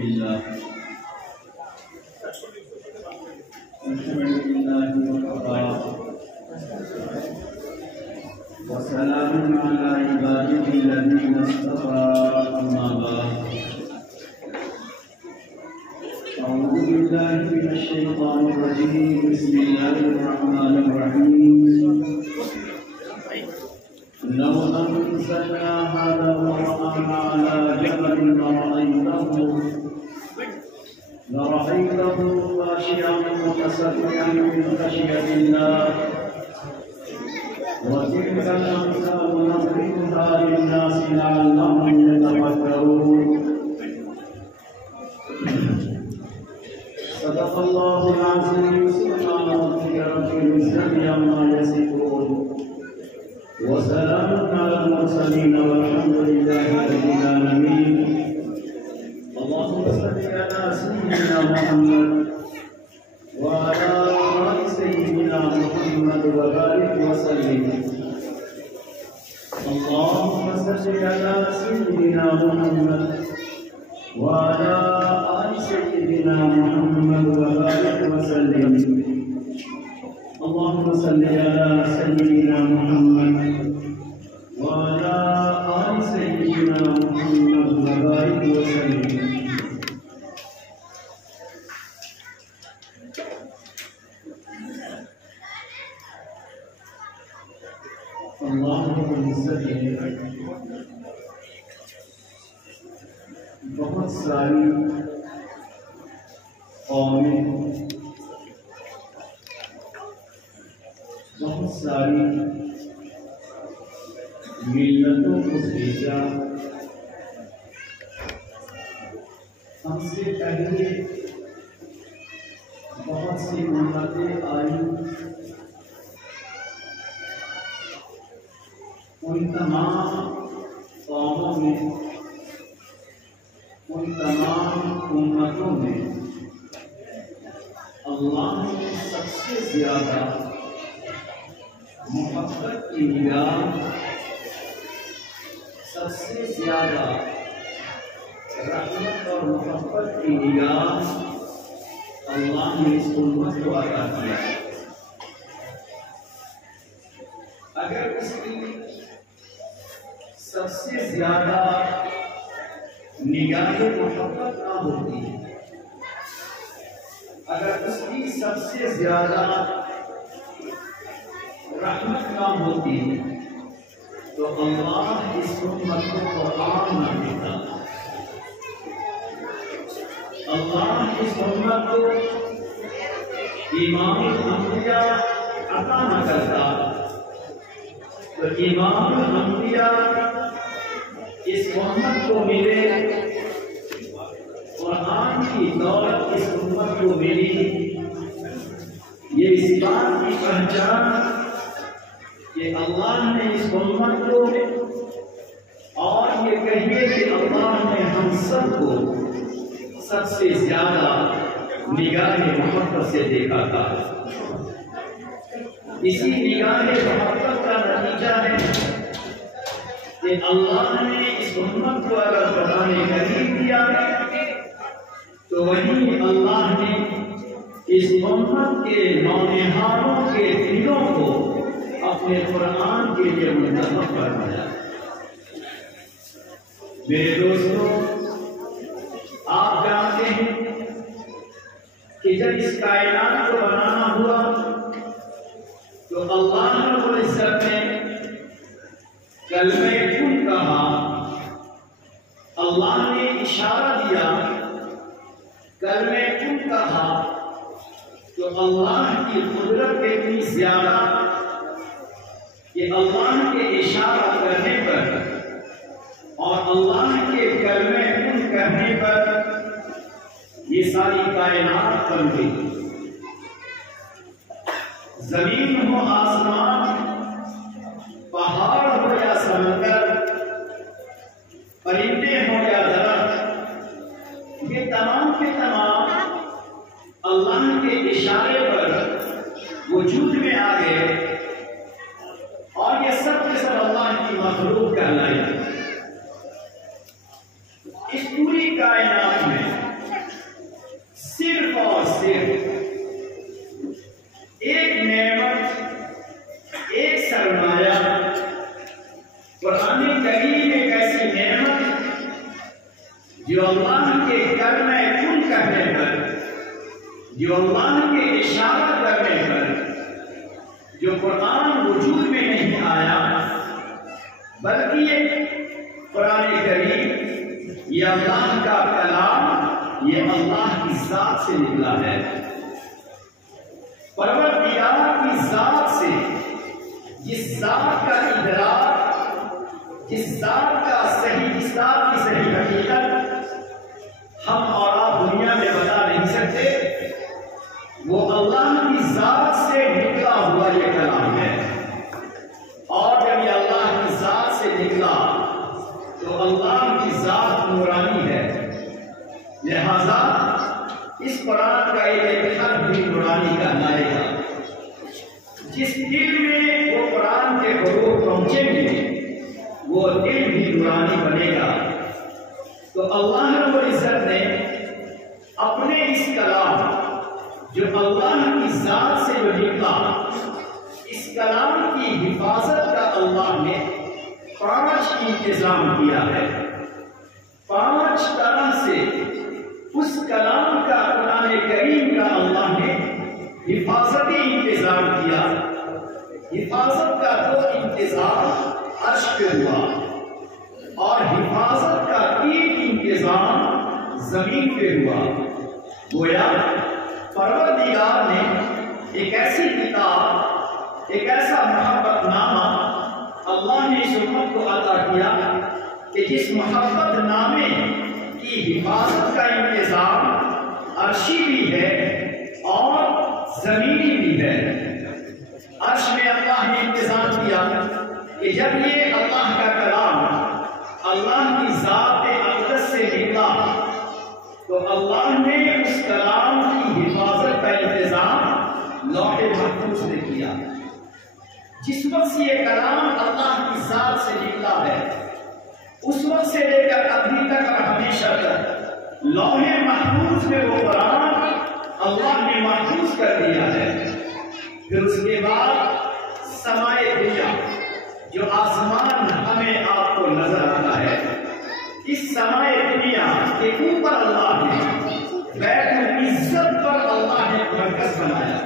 لله وكفى وسلام على عباده الذين اصطفى أما بعد أعوذ بالله من الشيطان الرجيم بسم الله الرحمن الرحيم لو أنزلنا هذا القرآن على جبل لرأيته خاشعا متصدعا من خشية الله وتلك الأمثال نضربها للناس لعلهم يتفكرون صدق الله العظيم سبحان ربك رب العزة عما يصفون وسلام على المرسلين والحمد لله رب العالمين اللهم صل على سيدنا محمد وعلى آل سيدنا محمد وبارك وسلم اللهم صل على سيدنا محمد وعلى آل سيدنا محمد وبارك وسلم اللهم صل على سيدنا محمد وعلى آل سيدنا محمد وبارك وسلم بہت ساری قومیں بہت ساری ملتوں کو بھیجا ہم سے پہلے بہت سی ملتیں آئی ان تمام قوموں میں ان تمام امتوں میں اللہ نے سب سے زیادہ محبت کی نگاہ سب سے زیادہ رحمت اور محبت کی نگاہ اللہ نے اس امت کو عطا کیا اگر اس کی سب سے زیادہ نگاہ محبت نہ ہوتی اگر اس کی سب سے زیادہ رحمت نہ ہوتی تو اللہ اس امت کو قرآن نہ دیتا اللہ اس امت کو امام الانبیاء عطا نہ کرتا تو امام الانبیاء اس امت کو ملے قرآن کی دولت اس امت کو ملی یہ اس بات کی پہچان کہ اللہ نے اس امت کو اور یہ کہیے کہ اللہ نے ہم سب کو سب سے زیادہ نگاہ محبت سے دیکھا تھا اسی نگاہ محبت کا نتیجہ ہے کہ اللہ نے اس امت کو اگر قرآن کریم دیا تو وہیں اللہ نے اس امت کے نونہاروں کے دلوں کو اپنے قرآن کے لیے منتخب فرمایا میرے دوستوں آپ جانتے ہیں کہ جب اس کائنات کو بنانا ہوا تو اللہ رب العزت نے کلمہ کن کہا اللہ نے اشارہ دیا کلمہ کن کہا تو اللہ کی قدرت اتنی زیادہ کہ اللہ کے اشارہ کرنے پر اور اللہ کے کلمہ کن کہنے پر یہ ساری کائنات بن گئی زمین ہو آسمان پہاڑ ہو یا سمندر پرندے ہو یا درخت یہ تمام کے تمام اللہ کے اشارے پر وجود میں آ گئے اور یہ سب کے سب اللہ کی مخلوق کہلائے اس پوری کائنات میں جو اللہ کے کلمہ کن کہنے پر، جو اللہ کے اشارہ کرنے پر جو قرآن وجود میں نہیں آیا، بلکہ یہ قرآن کریم یہ اللہ کا کلام، یہ اللہ کی ذات سے نکلا ہے، پروردگار کی ذات سے، جس ذات کا ادراک، جس ذات کا صحیح، جس ذات کی صحیح حقیقت ہم اور آپ دنیا میں بتا نہیں سکتے، وہ اللہ کی ذات سے نکلا ہوا یہ کلام ہے۔ اور جب یہ اللہ کی ذات سے نکلا تو اللہ کی ذات نورانی ہے، لہذا اس قرآن کا ایک حرف بھی نورانی کہلائے گا۔ جس دل میں وہ قرآن کے حروف پہنچیں گے وہ دل بھی نورانی بنے گا۔ تو اللہ رب العزت نے اپنے اس کلام جو اللہ کی ذات سے جو نکلا، اس کلام کی حفاظت کا اللہ نے 5 انتظام کیا ہے۔ 5 طرح سے اس کلام کا، قرآن کریم کا اللہ نے حفاظتی انتظام کیا۔ حفاظت کا 2 انتظام عرش پہ ہوا اور حفاظت کا 3 انتظام زمین پہ ہوا۔ گویا پروردگار نے ایک ایسی کتاب، ایک ایسا محبت نامہ اللہ نے اس امت کو عطا کیا کہ جس محبت نامے کی حفاظت کا انتظام عرشی بھی ہے اور زمینی بھی ہے۔ عرش میں اللہ نے انتظام کیا کہ جب یہ اللہ کا کلام اللہ کی ذات اقدس سے نکلا تو اللہ نے اس کلام کی حفاظت کا انتظام لوح محفوظ نے کیا۔ جس وقت سے یہ کلام اللہ کی ذات سے نکلا ہے اس وقت سے لے کر ابھی تک اور ہمیشہ تک لوح محفوظ میں وہ قرآن اللہ نے محفوظ کر دیا ہے۔ پھر اس کے بعد سمائے دنیا، جو آسمان ہمیں آپ کو نظر آتا ہے، اس سمائے دنیا کے اوپر اللہ نے بیت العزت پر اللہ نے مرکز بنایا،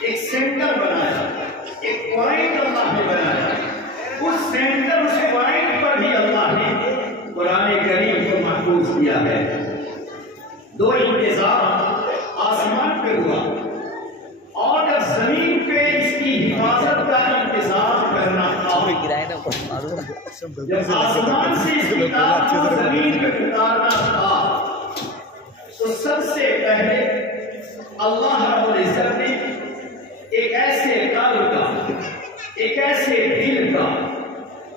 ایک سینٹر بنایا، ایک پوائنٹ اللہ نے بنایا۔ اس سینٹر، اس پوائنٹ پر بھی اللہ نے قرآن کریم کو محفوظ کیا ہے۔ 2 انتظام آسمان پہ ہوا اور جب زمین پہ اس کی حفاظت کا انتظام کرنا تھا، جب آسمان سے اس کتاب کو زمین پہ اتارنا تھا تو سب سے پہلے اللہ رب العزت نے ایک ایسے قلب کا، ایک ایسے دل کا،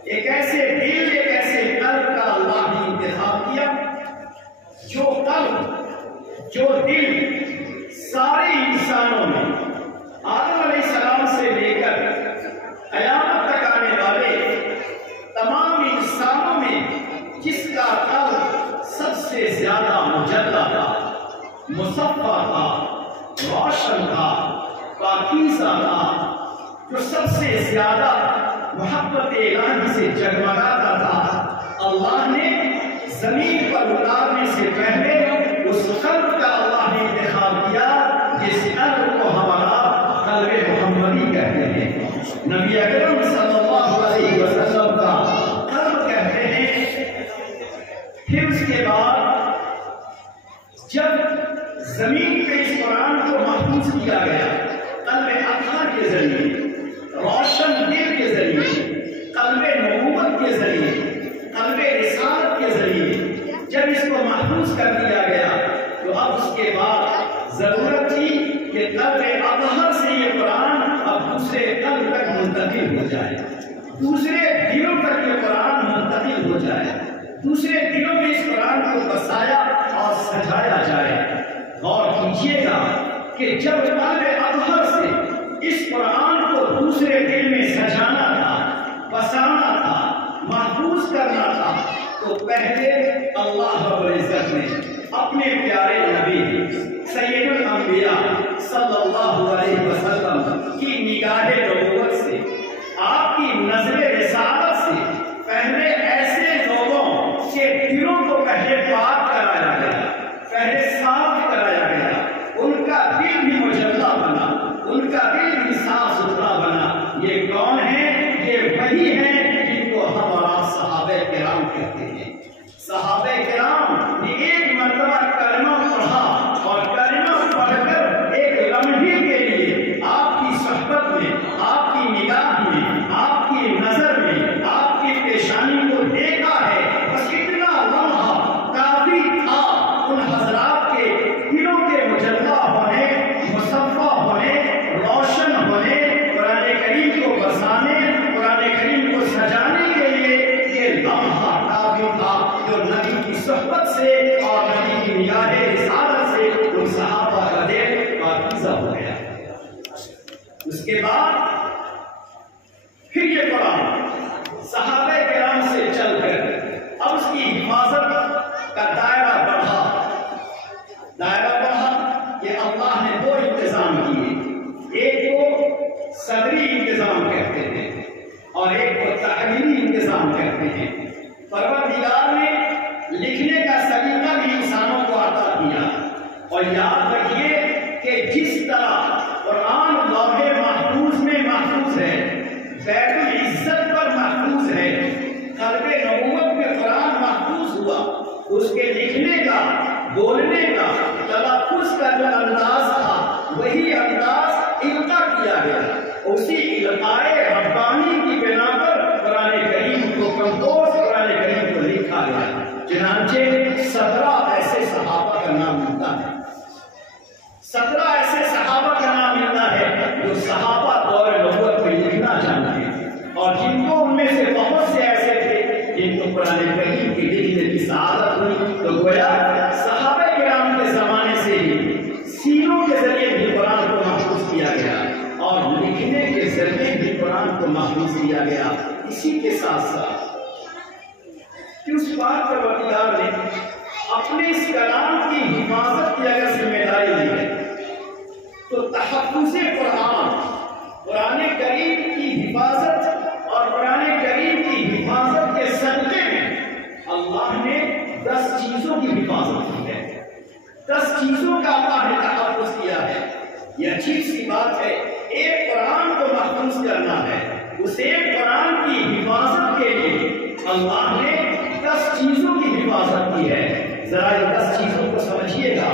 ایک ایسے دل، ایک ایسے قلب کا اللہ نے انتخاب کیا جو قلب، جو دل سارے انسانوں میں آدم علیہ السلام سے لے کر قیامت تک آنے والے تمام انسانوں میں جس کا قلب سب سے زیادہ مجلہ تھا، مصفا تھا، روشن تھا، پاکیزہ تھا، جو سب سے زیادہ محبت الہی سے جگمگاتا تھا، اللہ نے زمین پر اتارنے سے پہلے اس قلب کا اللہ نے انتخاب کیا جس قلب کو ہمارا قلب محمدی کہتے ہیں، نبی اکرم صلی اللہ علیہ وسلم کا قلب کہتے ہیں۔ پھر اس کے بعد جب زمین پہ اس قرآن کو محفوظ کیا گیا قلب اطہر کے ذریعے، روشن دل کے ذریعے، قلب نبوت کے ذریعے، قلب رسالت کے ذریعے جب اس کو محفوظ کر دیا گیا تو اب اس کے بعد ضرورت تھی کہ قلب اطہر سے یہ قرآن اب دوسرے قلب تک منتقل ہو جائے، دوسرے دلوں تک یہ قرآن منتقل ہو جائے، دوسرے دلوں میں اس قرآن کو بسایا اور سجایا جائے۔ غور کیجیے گا کہ جب قلب اطہر سے اس قرآن کو دوسرے دل میں سجانا تھا، بسانا تھا، محفوظ کرنا تھا، تو پہلے اللہ رب العزت نے اپنے پیارے نبی سید الانبیاء صلی اللہ علیہ وسلم کی نگاہ نبوت سے، آپ کی نظر رسالت سے پہلے ایسے لوگوں کے دلوں کو پہلے پاک یہ کون ہے؟ یہ وہی ہے جن کو ہم اور آپ صحابہ کرام کہتے ہیں۔ صحابہ کرام نے ایک مرتبہ کلمہ پڑھا اور کلمہ پڑھ کر ایک لمحے کے لیے آپ کی صحبت میں، آپ کی نگاہ میں، آپ کی نظر میں، آپ کی پیشانی کو دیکھا ہے۔ بس اتنا لمحہ کافی تھا ان حضرات کے دلوں کے مجلہ ہونے، مصفہ ہونے، روشن ہونے، قرآن کریم کو بسانے، قرآن کریم کو سجانے کے لیے یہ لمحہ کافی تھا جو نبی کی صحبت سے اور نبی کی نگاہ رسالت سے ان صحابہ کا دل پاکیزہ ہو گیا۔ اس کے بعد پھر یہ قرآن صحابہ کرام سے چل کر اب اس کی حفاظت کا دائرہ بڑھا کہ اللہ نے دو انتظام کیے، ایک کو صدری انتظام کہتے ہیں اور ایک کو تعلیمی انتظام کہتے ہیں۔ پروردگار نے لکھنے کا سلیقہ بھی انسانوں کو عطا کیا، اور یاد رکھیے کہ جس طرح قرآن لوح محفوظ میں محفوظ ہے، بیت العزت پر محفوظ ہے، قلب نبوت میں قرآن محفوظ ہوا، اس کے لکھنے کا، بولنے کا، تلفظ کا جو انداز تھا وہی انداز القاء کیا گیا، اسی القاء ربانی کی بنا پر قرآن کریم کو کمپوز، قرآن کریم کو لکھا گیا۔ چنانچہ 17 ایسے صحابہ کا نام ملتا ہے، 17 ایسے صحابہ کا نام ملتا ہے جو صحابہ دور نبوت میں لکھنا جانتے ہیں، اور جن کو ان میں سے بہت سے ایسے تھے جن کو قرآن کریم کی لکھنے کی سعادت ہوئی۔ تو گویا صحابہ کرام کے زمانے سے ہی سینوں کے ذریعے بھی قرآن کو محفوظ کیا گیا اور لکھنے کے ذریعے بھی قرآن کو محفوظ کیا گیا۔ اسی کے ساتھ ساتھ کہ اس بات پروردگار نے اپنے اس کلام کی حفاظت کی اگر ذمہ داری لی ہے تو تحفظ قرآن، قرآن کریم کی حفاظت اور قرآن کریم کی حفاظت کے صدقے میں اللہ نے 10 چیزوں کی حفاظت کی ہے، 10 چیزوں کا اللہ نے تحفظ کیا ہے۔ یہ اچھی سی بات ہے، ایک قرآن کو محفوظ کرنا ہے، اس ایک قرآن کی حفاظت کے لیے اللہ نے 10 چیزوں کی حفاظت کی ہے۔ ذرا یہ 10 چیزوں کو سمجھیے گا،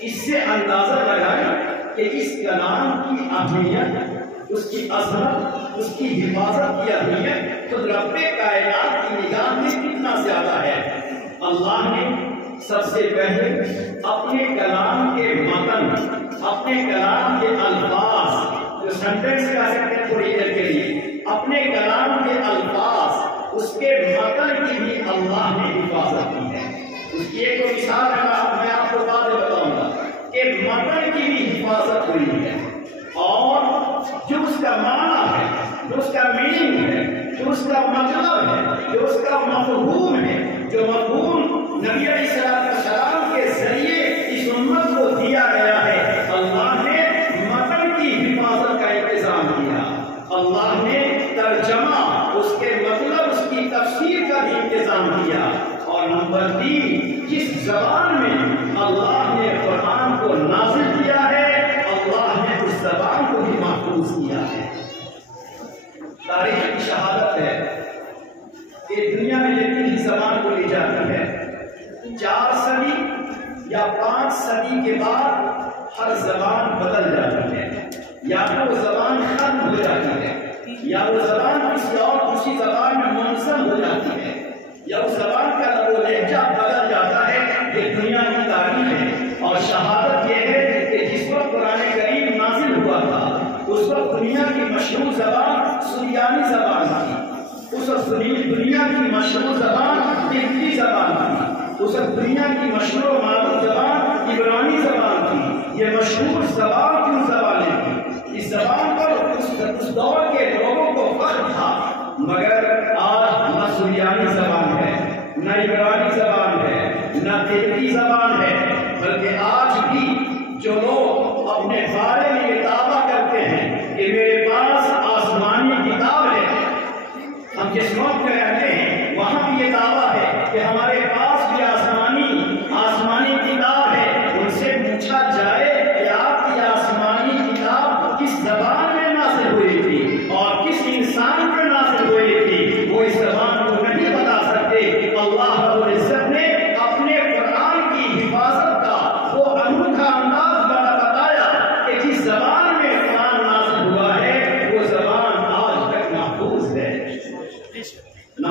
اس سے اندازہ لگائیں کہ اس کلام کی اہمیت، اس کی عظمت، اس کی حفاظت کی اہمیت خود رب کائنات کی نگاہ میں کتنا زیادہ ہے۔ اللہ نے سب سے پہلے اپنے کلام کے متن، اپنے کلام کے الفاظ، جو سینٹینس کہہ سکتے ہیں تھوڑی دیر کے لیے، اپنے کلام کے الفاظ، اس کے متن کی بھی اللہ نے حفاظت کی ہے۔ اس کی ایک مثال ہے، میں آپ کو بعد میں بتاؤں گا کہ متن کی بھی حفاظت ہوئی ہے، اور جو اس کا معنی ہے، جو اس کا میننگ ہے، جو اس کا مطلب ہے، جو اس کا مفہوم ہے، جو مفہوم نبی علیہ السلام کے ذریعے اس امت کو دیا گیا ہے، اللہ نے متن کی حفاظت کا انتظام کیا، اللہ نے ترجمہ، اس کے مطلب، اس کی تفسیر کا بھی انتظام کیا، اور نمبر 3 جس زبان میں اللہ نے قرآن کو نازل کیا ہے اللہ نے اس زبان کو بھی محفوظ کیا ہے۔ تاریخ کی شہادت ہے کہ دنیا میں جتنی بھی زبان بولی جاتی ہے 4 صدی یا 5 صدی کے بعد ہر زبان بدل جاتی ہے، یا تو وہ زبان ختم ہو جاتی ہے، یا وہ زبان کسی اور دوسری زبان میں منظم ہو جاتی ہے، یا اس زبان کا وہ لہجہ بدل جاتا ہے۔ یہ دنیا کی تاریخ ہے، اور شہادت یہ ہے کہ جس وقت قرآن کریم نازل ہوا تھا اس وقت دنیا کی مشہور زبان سریانی زبان تھی، اس وقت دنیا کی مشہور زبان ہندی زبان تھی، اس وقت دنیا کی مشہور و معروف زبان عبرانی زبان تھی۔ یہ مشہور زبان کیوں زبانیں تھی؟ اس زبان پر اس دور کے لوگوں کو فخر تھا، مگر آج نہ سریانی زبان ہے، نہ عبرانی زبان ہے، نہ ترکی زبان ہے، بلکہ آج بھی جو لوگ اپنے بارے میں یہ دعویٰ کرتے ہیں کہ میرے پاس آسمانی کتاب ہے، ہم جس ملک میں رہتے ہیں وہاں بھی یہ دعویٰ ہے کہ ہمارے پاس بھی آسمانی کتاب ہے، ان سے پوچھا جائے کہ آپ کی آسمانی کتاب کس زبان میں نازل ہوئی تھی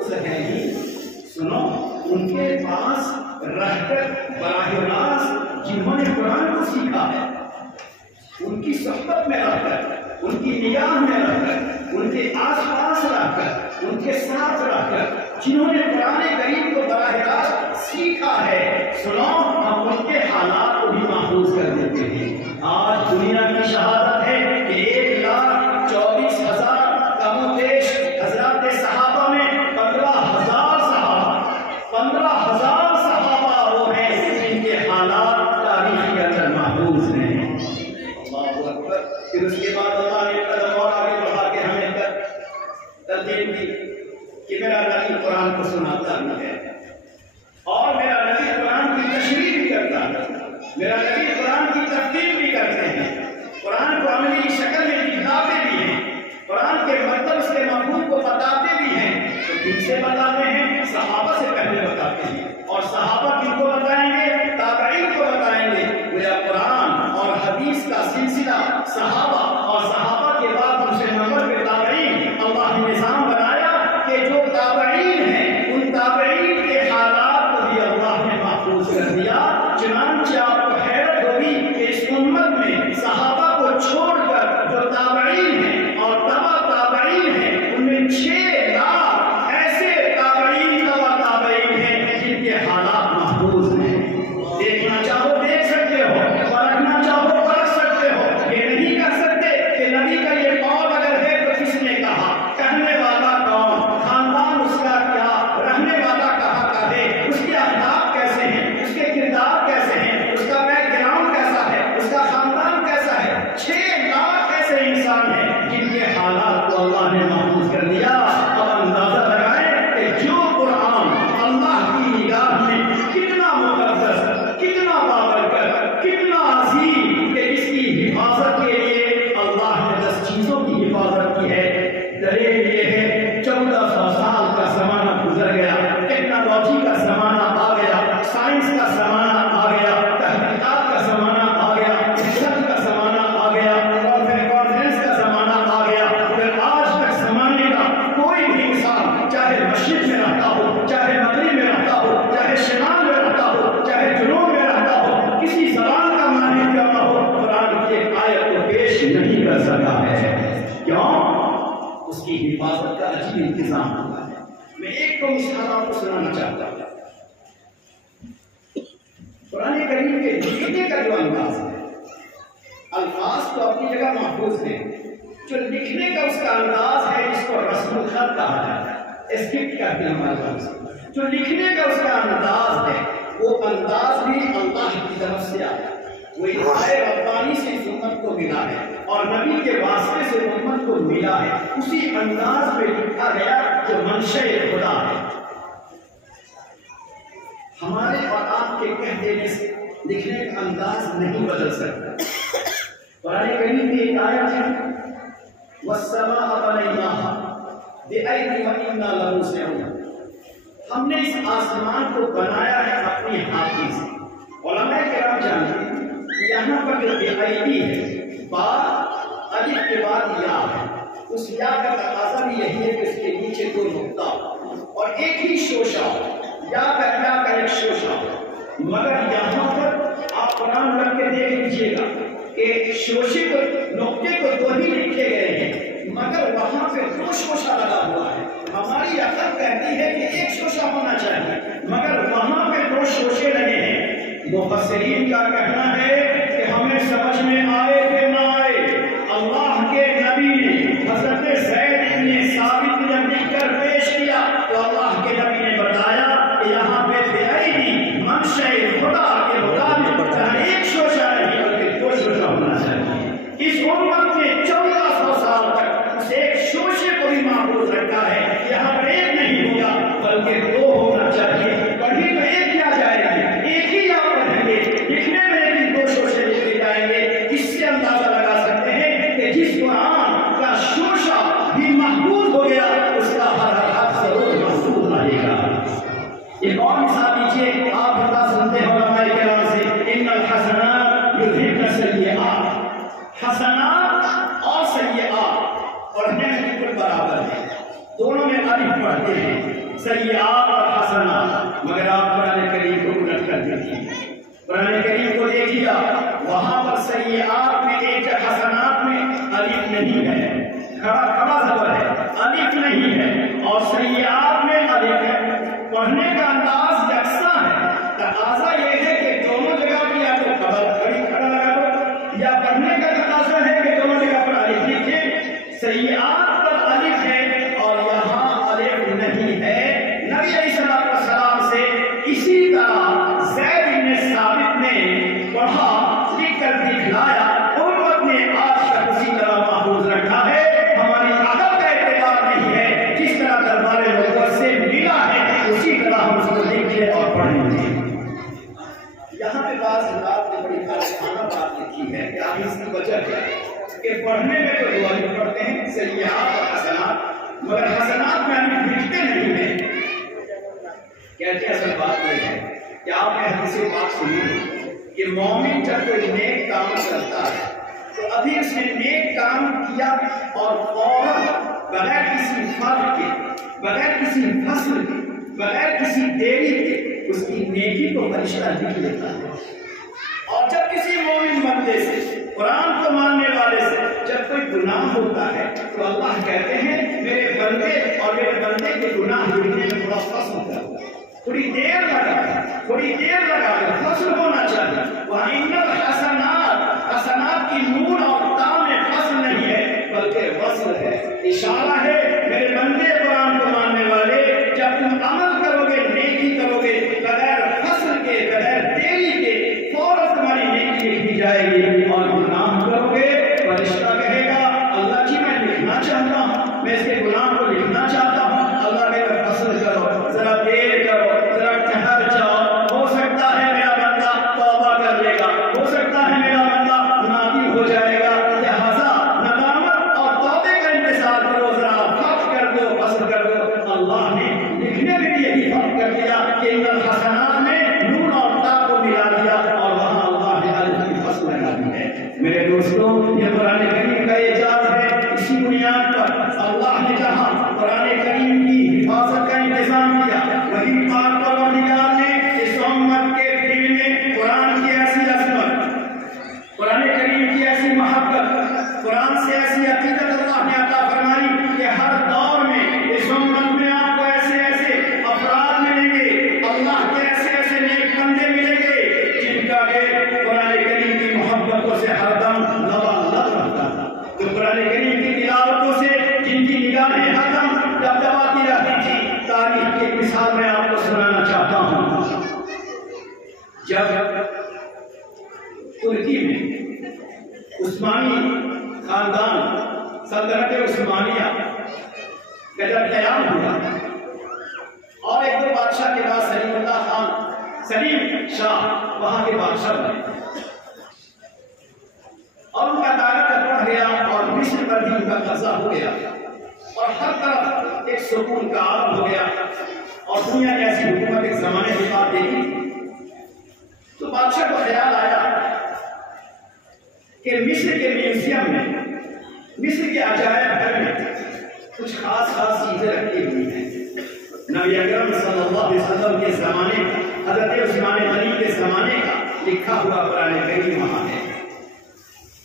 محفوظ ہیں ہی، سنو ان کے پاس رہ کر براہ راست جنہوں نے قرآن کو سیکھا ہے، ان کی صحبت میں رہ کر، ان کی نگاہ میں رہ کر، ان کے آس پاس رہ کر، ان کے ساتھ رہ کر جنہوں نے قرآن کریم کو براہ راست سیکھا ہے، سنو ہم ان کے حالات کو بھی محفوظ کر دیتے ہیں۔ آج دنیا کی شہادت ہے کہ 1,24,000 کم و بیش حضرات صحابہ میں 15,000 صحابہ وہ ہیں جن کے حالات تاریخ کے اندر محفوظ ہیں۔ اللہ اکبر۔ پھر اس کے بعد اللہ نے قدم اور آگے بڑھا کے ہمیں ترتیب دی کہ میرا نبی قرآن کو سناتا بھی ہے اور میرا نبی قرآن کی تشریح بھی کرتا ہے، میرا نبی قرآن کی تفسیر بھی کرتے ہیں، قرآن کو عملی شکل میں دکھاتے بھی ہیں، قرآن کے مطلب اس کے مفہوم کو بتاتے بھی ہیں۔ تو کن سے بتاتے ہیں؟ صحابہ سے پہلے بتاتے ہیں، اور صحابہ کن کو بتائیں گے؟ تابعین کو بتائیں گے۔ گویا قرآن اور حدیث کا سلسلہ صحابہ اور صحابہ کے بعد ہم سے نمبر پہ تابعین، اللہ نے نظام بنایا کہ جو تابعین ہیں ان تابعین کے حالات کو بھی اللہ نے محفوظ کر دیا۔ چنانچہ آپ کو حیرت ہوگی کہ اس امت میں صحابہ کو چھوڑ کر جو تابعین ہیں اور تبع تابعین ہیں ان میں 6 لاکھ ایسے تابعین تبع تابعین ہیں جن کے حالات محفوظ ہیں۔ دیکھنا چاہو دیکھ سکتے ہو، پرکھنا چاہو پرکھ سکتے ہو، یہ نہیں کر سکتے کہ نبی کا یہ قول اگر ہے تو کس نے کہا، کہنے والا کون، خاندان اس کا کیا، رہنے والا کہاں کا ہے، اس کے اخلاق کیسے ہیں، اس کے کردار کیسے ہیں، اس کا بیک گراؤنڈ کیسا ہے، اس کا خاندان کیسا ہے۔ 6 لاکھ ایسے انسان ہیں جن کے حالات کو اللہ نے محفوظ کر دیا۔ اب اندازہ لگائیں کہ جو قرآن اللہ کی نگاہ میں کتنا مقدس، کتنا بابرکت، کتنا عظیم کہ اس کی حفاظت کے لیے اللہ نے 10 چیزوں کی حفاظت کی ہے۔ دلیل یہ ہے 1400 سال کا زمانہ گزر گیا، ٹیکنالوجی کا زمانہ آ گیا، سائنس کا زمانہ آ گیا، تحقیقات کا زمانہ آ گیا، ریسرچ کا زمانہ آ گیا، اور پھر کانفرنس کا زمانہ آ گیا۔ پھر آج تک زمانے کا کوئی بھی انسان چاہے مشرق میں رہتا ہو، چاہے مغرب میں رہتا ہو، چاہے شمال میں رہتا ہو، چاہے جنوب میں رہتا ہو، کسی زبان کا ماہر کیوں نہ ہو، قرآن کی ایک آیت کو پیش نہیں کر سکتا ہے۔ کیوں؟ اس کی حفاظت کا عجیب انتظام ہوتا ہے۔ میں ایک تو مثال آپ کو سنانا چاہتا ہوں۔ قرآن کریم کے لکھنے کا جو انداز ہے، الفاظ تو اپنی جگہ محفوظ ہیں، جو لکھنے کا اس کا انداز ہے جس کو رسم الخط کہا جاتا ہے، اسکرپٹ کہتے ہیں ہمارے پاس، جو لکھنے کا اس کا انداز ہے وہ انداز بھی اللہ کی طرف سے آیا ہے، وہ الہی ربانی سے اس امت کو ملا ہے اور نبی کے واسطے سے امت کو ملا ہے، اسی انداز میں لکھا گیا جو منشأ خدا ہے۔ ہمارے اور آپ کے کہہ دینے سے لکھنے کا انداز نہیں بدل سکتا۔ قرآن کریم کی ایک آیت ہے وَالسَّمَاءَ بَنَيْنَاهَا بِأَيْدٍ وَإِنَّا لَمُوسِعُونَ، ہم نے اس آسمان کو بنایا ہے اپنی ہاتھوں سے۔ علماء کرام جانتے ہیں کہ یہاں پر جو بِأَيْدِی ہے، با الف کے بعد یا ہے، اس یا کا تقاضا بھی یہی ہے کہ اس کے نیچے 2 نقطہ اور ایک ہی شوشہ، یا کا ایک شوشہ، مگر یہاں پر آپ قرآن رکھ کے دیکھ لیجیے گا کہ شوشے کو، نقطے کو 2 ہی لکھے گئے ہیں، مگر وہاں پہ 2 شوشہ لگا ہوا ہے۔ ہماری عقل کہتی ہے کہ ایک شوشہ ہونا چاہیے، مگر وہاں پہ 2 شوشے لگے ہیں۔ مفسرین کا کہنا ہے کہ ہمیں سمجھ میں آئے کہ نہ آئے، اللہ کے نبی نے حضرت زید بن ثابت نے لکھ کر پیش کیا تو اللہ کے نبی نے بتایا کہ یہاں پہ بِأَيْدِی منشأ خدا کے مطابق ایک شوشہ نہیں بلکہ 2 شوشہ ہونا چاہیے۔ اس امت نے 1400 سال تک اس ایک شوشے کو بھی محفوظ رکھا ہے، یہاں پر ایک نہیں ہوگا بلکہ 2 ہونا چاہیے۔ پڑھی تو ایک کیا جائے گی، ایک ہی آپ پڑھیں گے، لکھنے میں لیکن 2 شوشے لکھے جائیں گے۔ اس سے اندازہ لگا سکتے ہیں کہ جس قرآن کا شوشہ بھی محفوظ ہو گیا اس کا ہر حرف ضرور محفوظ رہے گا۔ ایک اور مثال لیجیے، آپ بتا سنتے ہو علماء کرام سے ان الحسنات یذہبن السیئات، حسنات اور سیئات پڑھنے میں بالکل برابر ہے، دونوں میں الف پڑھتے ہیں۔ سیئات اور حسنات، مگر آپ قرآن کریم کو الٹ کر دیتی ہیں۔ قرآن کریم کو دیکھیے، وہاں پر سیئات میں ایک حسنات میں الف نہیں ہے، کھڑا زبر ہے، الف نہیں ہے، اور سیئات میں الف ہے۔ پڑھنے کا انداز یکساں ہے، تقاضا یہ ہے کہ دونوں جگہ پر یا تو کھڑا لگا دو، یا پڑھنے کا تقاضا ہے کہ دونوں جگہ پر الف لکھیں۔ سیئات پر الف ہے اور یہاں الف نہیں ہے۔ نبی علیہ السلام سے اسی طرح زید بن ثابت نے پڑھا، لکھ کر دکھلایا، امت نے آج تک اسی طرح محفوظ رکھا ہے۔ ہماری عقل کا اعتبار نہیں ہے، جس طرح دربار نبوت سے ملا ہے اسی طرح ہم اس کو لکھیں اور پڑھیں گے۔ یہاں پہ بعض حضرات نے بڑی خالصانہ بات لکھی ہے کہ آخر اس کی وجہ ہے کہ پڑھنے میں تو دعا ہی پڑھتے ہیں، سیئات اور حسنات، مگر حسنات میں ہم لکھتے نہیں ہیں۔ کہتے ہیں اصل بات یہ ہے کہ آپ نے حدیث پاک سنی کہ مومن جب کوئی نیک کام کرتا ہے تو ابھی اس نے نیک کام کیا اور فوراً بغیر کسی فرق کے، بغیر کسی فصل کے، بغیر کسی دیری کے اس کی نیکی کو فرشتہ لکھ لیتا ہے۔ اور جب کسی مومن بندے سے، قرآن کو ماننے والے سے جب کوئی گناہ ہوتا ہے تو اللہ کہتے ہیں میرے بندے اور میرے بندے کے گناہ لکھنے میں تھوڑا فصل ہوتا ہے، تھوڑی دیر لگا کر فصل ہونا چاہیے۔ وہاں ان الحسنات، حسنات کی نون اور تا میں فصل نہیں ہے بلکہ وصل ہے، اشارہ ہے میرے بندے قرآن کو ماننے والے، جب تم عمل کرو گے، نیکی کرو گے، بغیر فصل کے، بغیر دیری کے فوراً تمہاری نیکی لکھی جائے گی، اور گناہ کرو گے فرشتہ کہے گا اللہ جی میں لکھنا چاہتا ہوں، میں اس کے گناہ کو لکھنا چاہتا ہوں، اللہ کہے گا فصل کرو، ذرا دیر کرو، ذرا ٹھہر جاؤ، ہو سکتا ہے میرا بندہ توبہ کر لے گا، ہو سکتا ہے میرا بندہ نادم ہو جائے گا، لہذا ندامت اور توبے کا انتظار کرو، ذرا فرق کر دو، فصل کر دو۔ اللہ نے لکھنے میں بھی یہی فرق کر دیا کہ ان الحسنات میں نون اور تا کو ملا دیا اور وہاں اللہ نے الف کی فصل لگا دی ہے۔ میرے دوستوں، یہ قرآن کریم کا اعجاز ہے۔ اسی بنیاد پر اللہ نے جہاں قرآن کریم کی حفاظت کا انتظام کیا، وہی پاک پروردگار نے اس امت کے دل میں قرآن کی ایسی عظمت، قرآن کریم کی ایسی محبت، قرآن سے ایسی عقیدت اللہ نے عطا فرمائی کہ ہر دور میں اس امت میں آپ کو ایسے ایسے افراد ملیں گے، اللہ کے ایسے ایسے نیک بندے ملیں گے جن کا دل قرآن کریم کی محبتوں سے ہر دم لبالب رہتا تھا، جو قرآن کریم کی تلاوتوں سے جن کی نگاہیں ہر دم دبدباتی رہتی تھی۔ تاریخ کی ایک مثال میں آپ کو سنانا چاہتا ہوں۔ جب ترکی میں عثمانی خاندان، سلطنت عثمانیہ کا جب قیام ہوا اور ایک دو بادشاہ کے بعد سلیم اللہ خان، سلیم شاہ وہاں کے بادشاہ بنے اور ان کا طاقت بڑھ گیا اور مصر پر بھی ان کا قبضہ ہو گیا اور ہر طرف ایک سکون کا عالم ہو گیا اور دنیا نے ایسی حکومت ایک زمانے کے بعد دیکھی تو بادشاہ کو خیال آیا کہ مصر کے میوزیم میں، مصر کے عجائب گھر میں کچھ خاص چیزیں رکھی ہوئی ہیں۔ نبی اکرم صلی اللہ علیہ وسلم کے زمانے کا، حضرت عثمان غنی کے زمانے کا لکھا ہوا قرآن کریم وہاں ہے۔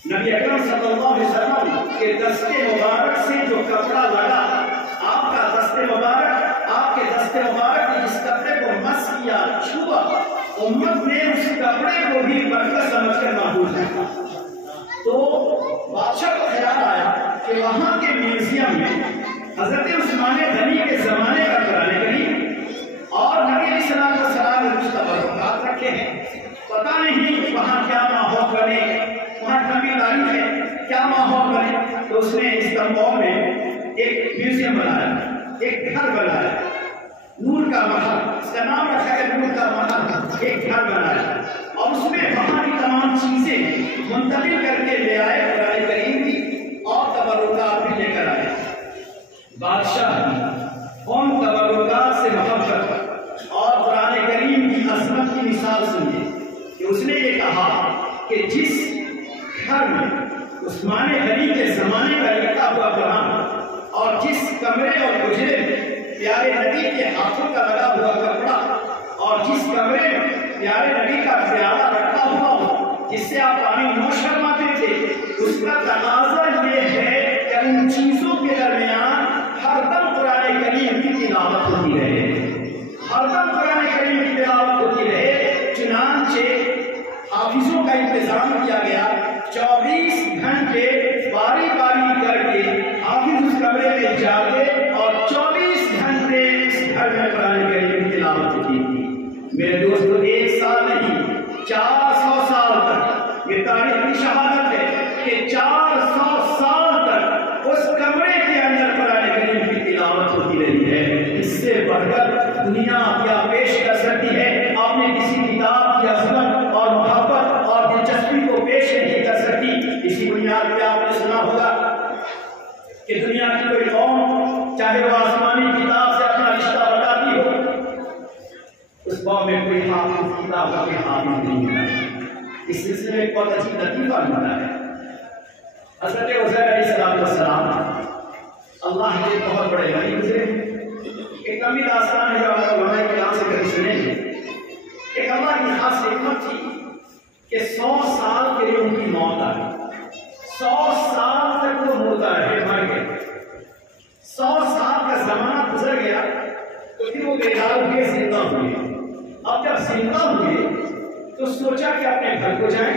نبی اکرم صلی اللہ علیہ وسلم کے دست مبارک سے جو کپڑا لگا، آپ کا دست مبارک، آپ کے دست مبارک نے جس کپڑے کو مس کیا، چھوا، امت نے اس کپڑے کو بھی برکت سمجھ کر محفوظ رکھا۔ تو بادشاہ کو خیال آیا کہ وہاں کے میوزیم میں حضرت عثمان غنی کے زمانے کا قرآن کریم اور نبی علیہ السلام نے کچھ تبرکات رکھے ہیں، پتہ نہیں وہاں کیا ماحول بنے، وہاں نبی تعریف ہے کیا ماحول بنے۔ تو اس نے استنبول میں ایک میوزیم بنایا، ایک گھر بنایا، نور کا محل، اس کا نام رکھا ہے نور کا محل، ایک گھر بنایا اور اس میں وہاں کی تمام چیزیں منتقل کر کے لے آئے قرآن کریم کی اور تبرکات بھی لے کر آئے۔ بادشاہ ان تبرکات سے محبت اور قرآن کریم کی عظمت کی مثال سنیے کہ اس نے یہ کہا کہ جس گھر میں عثمان غنی کے زمانے کا لکھا ہوا قرآن اور جس کمرے اور حجرے میں پیارے نبی کے ہاتھوں کا لگا ہوا کپڑا اور جس کمرے میں پیارے نبی کا پیالہ رکھا ہوا ہو جس سے آپ پانی نوش فرماتے تھے، اس کا تقاضا یہ ہے کہ ان چیزوں کے درمیان ہر دم قرآن کریم کی تلاوت ہوتی رہے، ہر دم قرآن کریم کی تلاوت ہوتی رہے۔ چنانچہ حافظوں کا انتظام کیا گیا، 24 گھنٹے باری باری کر کے حافظ اس کمرے میں جاتے اور 24 گھنٹے اس گھر میں قرآن کریم کی تلاوت ہوتی تھی۔ میرے دوستو، 1 سال نہیں 400 سال تک، یہ تاریخ کی شہادت ہے کہ 400 سال تک اس کمرے کے اندر قرآن کریم کی تلاوت ہوتی رہی ہے۔ اس سے بڑھ کر دنیا کیا پیش کر سکتی ہے؟ آپ نے کسی کتاب کی عظمت اور محبت اور دلچسپی کو پیش نہیں کر سکتی۔ اسی بنیاد پہ آپ نے سنا ہوگا کہ دنیا کی کوئی قوم چاہے وہ آسمانی کتاب سے اپنا رشتہ بتاتی ہو، اس قوم میں کوئی حافظ کتاب کا کوئی حافظ نہیں ہوتا۔ اس سلسلے میں ایک بہت اچھی لطیفہ ملتا ہے۔ حضرت عزیر علیہ السلام اللہ کے بہت بڑے ولی گزرے۔ ایک لمبی داستان ہے جو آپ علماء کرام سے کبھی سنیں گے۔ ایک اللہ کی خاص حکمت تھی کہ 100 سال کے لیے ان کی موت آئی، 100 سال تک وہ مردہ رہے، مر گئے۔ 100 سال کا زمانہ گزر گیا تو پھر وہ بیدار ہوئے، زندہ ہوئے۔ اب جب زندہ ہوئے تو سوچا کہ اپنے گھر کو جائیں۔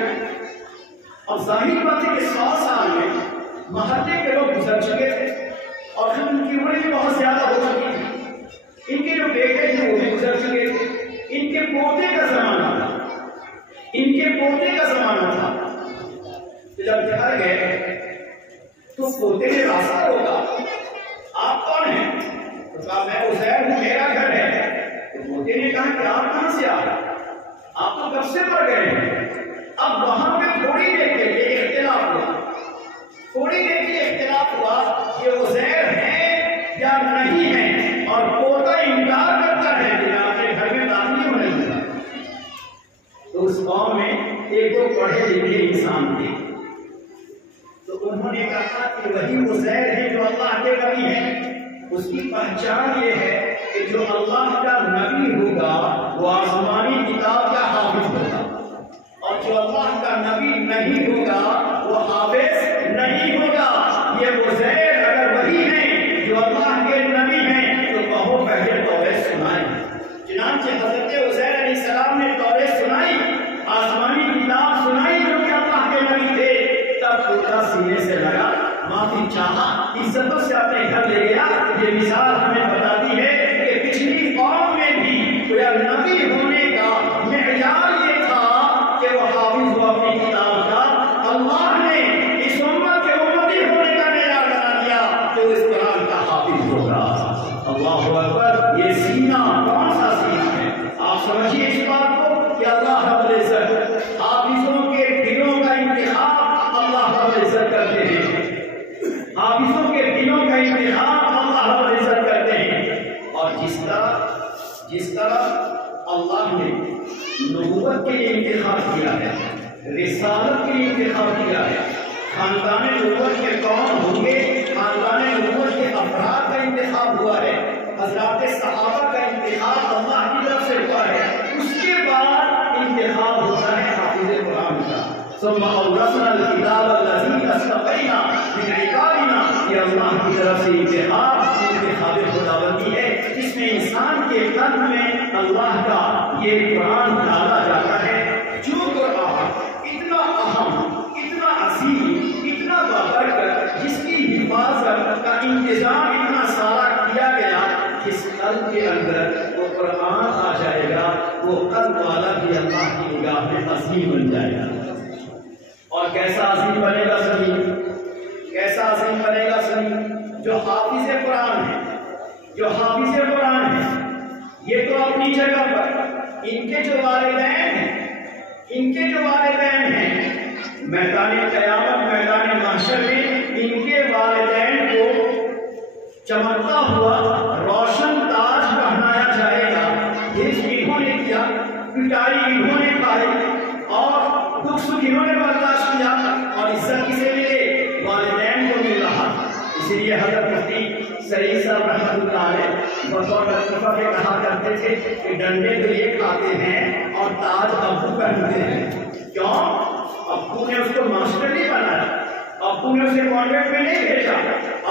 اب ظاہر بات ہے کہ 100 سال میں محلے کے لوگ گزر چکے تھے اور پھر ان کی عمر بھی بہت زیادہ ہو چکی تھی۔ ان کے جو بیٹے تھے وہ بھی گزر چکے تھے، ان کے پوتے کا زمانہ تھا، ان کے پوتے کا زمانہ تھا۔ جب گھر گئے تو پوتے نے راستہ روکا، آپ کون ہیں؟ تو کہا میں عزیر ہوں، میرا گھر ہے۔ تو پوتے نے کہا کہ آپ کہاں سے آئے؟ آپ تو کب سے پڑ گئے ہیں۔ اب وہاں پہ تھوڑی دیر کے لیے اختلاف ہوا، تھوڑی دیر کے لیے اختلاف ہوا کہ عزیر ہیں یا نہیں ہیں، اور پوتا انکار کرتا ہے کہ میں اپنے گھر میں داخل ہونے لگا۔ تو اس قوم میں ایک دو پڑھے لکھے انسان تھے، تو انہوں نے کہا کہ وہی عزیر ہے جو اللہ کے نبی ہیں۔ اس کی پہچان یہ ہے کہ جو اللہ کا نبی ہوگا وہ آسمانی کتاب کا حافظ ہوگا، اور جو اللہ کا نبی نہیں ہوگا وہ حافظ نہیں ہوگا۔ یہ عزیر اگر وہی ہیں جو اللہ کے نبی ہیں تو کہو پہلے توریت سنائیں۔ چنانچہ حضرت عزیر علیہ السلام نے توریت سنائی، آسمانی کتاب سنائی جو کہ اللہ کے نبی تھے۔ تب پوتا سینے سے لگا، معافی چاہا، عزتوں سے اپنے گھر لے گیا۔ یہ مثال ہمیں بتاتی ہے کہ پچھلی قوم میں بھی کوئی نبی ہونے کا معیار یہ تھا کہ وہ حافظ ہوا اپنی کتاب کا۔ اللہ نے اس امت کے امتی ہونے کا معیار بنا دیا کہ وہ اس قرآن کا حافظ ہوگا۔ اللہ اکبر! یہ سینہ کون سا سینہ ہے؟ آپ سمجھیے اس بات کو کہ اللہ رب العزت حافظوں کے دلوں کا انتخاب اللہ رب العزت کرتے ہیں، حافظوں کے دلوں کا انتخاب اللہ رب العزت کرتے ہیں۔ اور جس طرح اللہ نے نبوت کے لیے انتخاب کیا ہے، رسالت کے لیے انتخاب کیا ہے، خاندان نبوت کے کون ہوں گے، خاندان نبوت کے افراد کا انتخاب ہوا ہے، حضرات صحابہ کا انتخاب اللہ کی طرف سے ہوا ہے۔ اس کے بعد انتخاب ہوتا ہے حافظ قرآن کا۔ ثم اورثنا الکتاب الذی اصطفینا من عبادنا، یہ اللہ کی طرف سے انتخاب خداوندی ہے، جس میں انسان کے قلب میں اللہ کا یہ قرآن ڈالا جاتا ہے۔ جو قرآن اتنا اہم، اتنا عظیم، اتنا بابرکت، جس کی حفاظت کا انتظام اتنا سارا کیا گیا، جس قلب کے اندر وہ قرآن آ جائے گا وہ قلب والا بھی اللہ کی نگاہ میں عظیم بن جائے گا۔ اور کیسا عظیم بنے گا سنی، کیسا عظیم بنے گا سنی؟ جو حافظ قرآن ہے، جو حافظ قرآن ہے، یہ تو اپنی جگہ پر ان کے جو والدین ہیں، ان کے جو والدین ہیں، میدان قیامت، میدان محشر میں ان کے والدین کو چمکتا ہوا روشن تاج پہنایا جائے گا۔ یہ انہوں نے کیا، پٹائی انہوں نے کھائی اور دکھ سکھ انہوں نے برداشت کیا، اور عزت کسے ملے؟ والدین کو مل رہا، اسی لیے حضرت مفتی سعید صاحب رحمۃ اللہ علیہ بطور لطیفہ پہ کہا کرتے تھے کہ ڈنڈے تو یہ کھاتے ہیں اور تاج ابو پہنتے ہیں. کیوں؟ ابو نے اس کو ماسٹر نہیں بنایا، ابو نے اسے کانوینٹ میں نہیں بھیجا،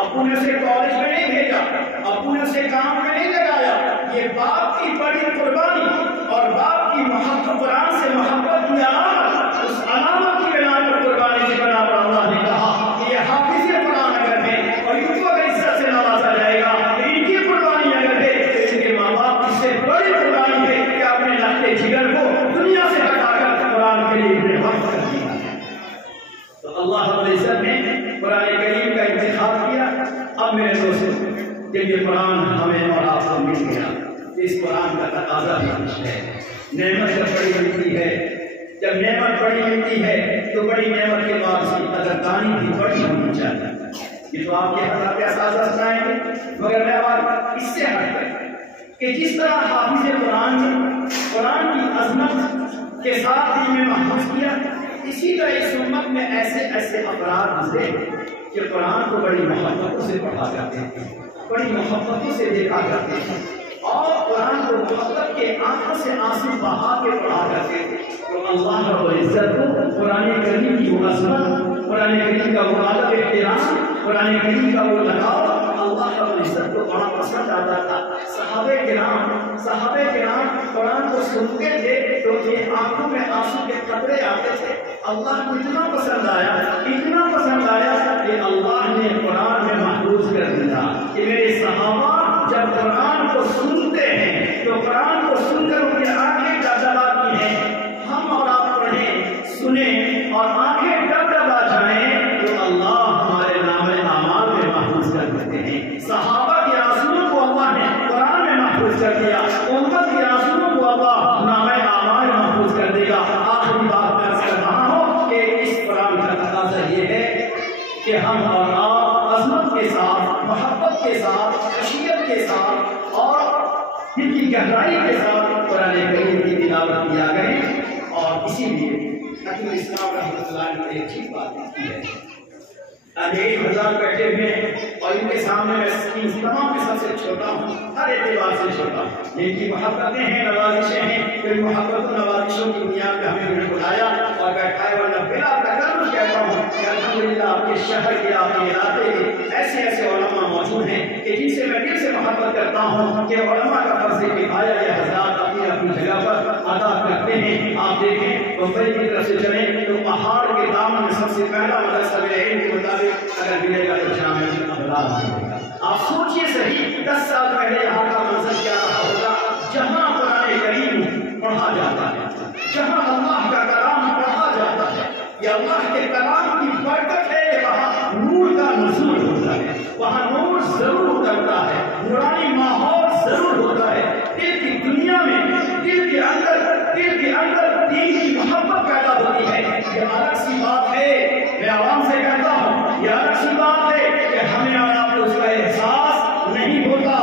ابو نے اسے کالج میں نہیں بھیجا، ابو نے اسے کام میں نہیں لگایا. یہ باپ کی بڑی قربانی اور باپ کی محبت، قرآن سے محبت کی علامت، اس علامت کی بنا پر قربانی کی بنا پر اللہ نے کہا کہ یہ حافظ قرآن اگر ہے اور ان کو اگر عزت سے نوازا جائے گا، ان کی قربانی اگر ہے تو ان کے ماں باپ کی سے بڑی قربانی ہے کہ اپنے لگتے جگر کو دنیا سے ہٹا کر قرآن کے لیے انہیں وقف کر دیا. تو اللہ رب العزت نے قرآن کریم کا انتخاب کیا. اب میرے دوستوں، جب یہ قرآن ہمیں اور آپ کو مل گیا، اس قرآن کا تقاضا بھی کچھ ہے. نعمت جب بڑی ملتی ہے، جب نعمت بڑی ملتی ہے تو بڑی نعمت کے بعد اس کی قدردانی بھی بڑی ہونی چاہیے. یہ تو آپ کے حضرات اساتذہ سنائیں گے، مگر میں بات اس سے ہٹ کر کہ جس طرح حافظ قرآن نے قرآن کی عظمت کے ساتھ دل میں محفوظ کیا، اسی طرح اس امت میں ایسے ایسے افراد گزرے کہ قرآن کو بڑی محبتوں سے پڑھا کرتے ہیں، بڑی محبتوں سے دیکھا کرتے ہیں اور قرآن کو محبت کے آنکھوں سے آنسو بہا کے پڑھا کرتے ہیں. تو اللہ رب العزت کو قرآن کریم کی وہ عظمت، قرآن کریم کا وہ ادب احترام، قرآن کریم کا وہ لگاؤ اللہ رب العزت کو بڑا پسند آتا تھا. صحابہ کرام قرآن کو سنتے تھے تو یہ آنکھوں میں آنسو کے قطرے آتے تھے. اللہ کو اتنا پسند آیا کہ اللہ نے قرآن میں محفوظ کر دیا کہ میرے صحابہ جب قرآن کو سنتے ہیں تو قرآن کو سن کر ان کی آنکھیں ڈبڈباتی ہیں. ہم اور آپ پڑھیں، سنیں اور آنکھیں ڈبڈبا جائیں تو اللہ ہمارے نام اعمال میں محفوظ کر دیتے ہیں. صحابہ کے آنسوؤں کو اللہ نے قرآن میں محفوظ کر دیا، امت کے آنسوؤں کو اللہ نام اعمال میں محفوظ کر دے گا. آخری بات میں عرض کر رہا ہوں کہ اس قرآن کا تقاضا یہ ہے کہ ہم اور آپ عظمت کے ساتھ، محبت کے ساتھ، خشیت کے ساتھ اور دل کی گہرائی کے ساتھ قرآن کریم کی تلاوت کیا کریں. اور اسی لیے حکیم اسلام رحمۃ اللہ نے ایک چیز بات کی ہے، 1000 بیٹھے ہوئے اور ان کے سامنے میں ان تمام کے سب سے چھوٹا ہوں، ہر اعتبار سے چھوٹا ہوں. ان کی محبتیں ہیں، نوازشیں ہیں، پھر محبت و نوازشوں کی بنیاد پہ ہمیں انہیں بلایا اور بیٹھائے. ورنہ بلا تکلف کہتا ہوں کہ الحمدللہ آپ کے شہر کے، آپ کے علاقے کے ایسے ایسے علماء موجود ہیں کہ جن سے میں دل سے محبت کرتا ہوں کہ علماء کا فرض کفایہ یہ حضرات اپنی اپنی جگہ پر ادا کرتے ہیں. آپ دیکھیں بمبئی کی طرف سے چلیں تو پہاڑ کے دامن میں سب سے پہلا مدرسہ علم کے مطابق اگر ملے گا تو جامعہ ابرار ملے گا. آپ سوچئے صحیح 10 سال پہلے یہاں کا منظر کیا رہا ہوگا، جہاں قرآن کریم پڑھا جاتا ہے، جہاں اللہ کا کلام پڑھا جاتا ہے. یہ اللہ کے کلام کی برکت ہے کہ وہاں نور کا نزول ہوتا ہے، وہاں نور ضرور اترتا ہے، نورانی ماحول ضرور ہوتا ہے. دل کی دنیا میں، دل کے اندر دین کی محبت پیدا ہوتی ہے. یہ الگ سی بات ہے، میں عوام سے کہتا ہوں، یہ الگ سی بات ہے کہ ہمیں اور آپ کو اس کا احساس نہیں ہوتا،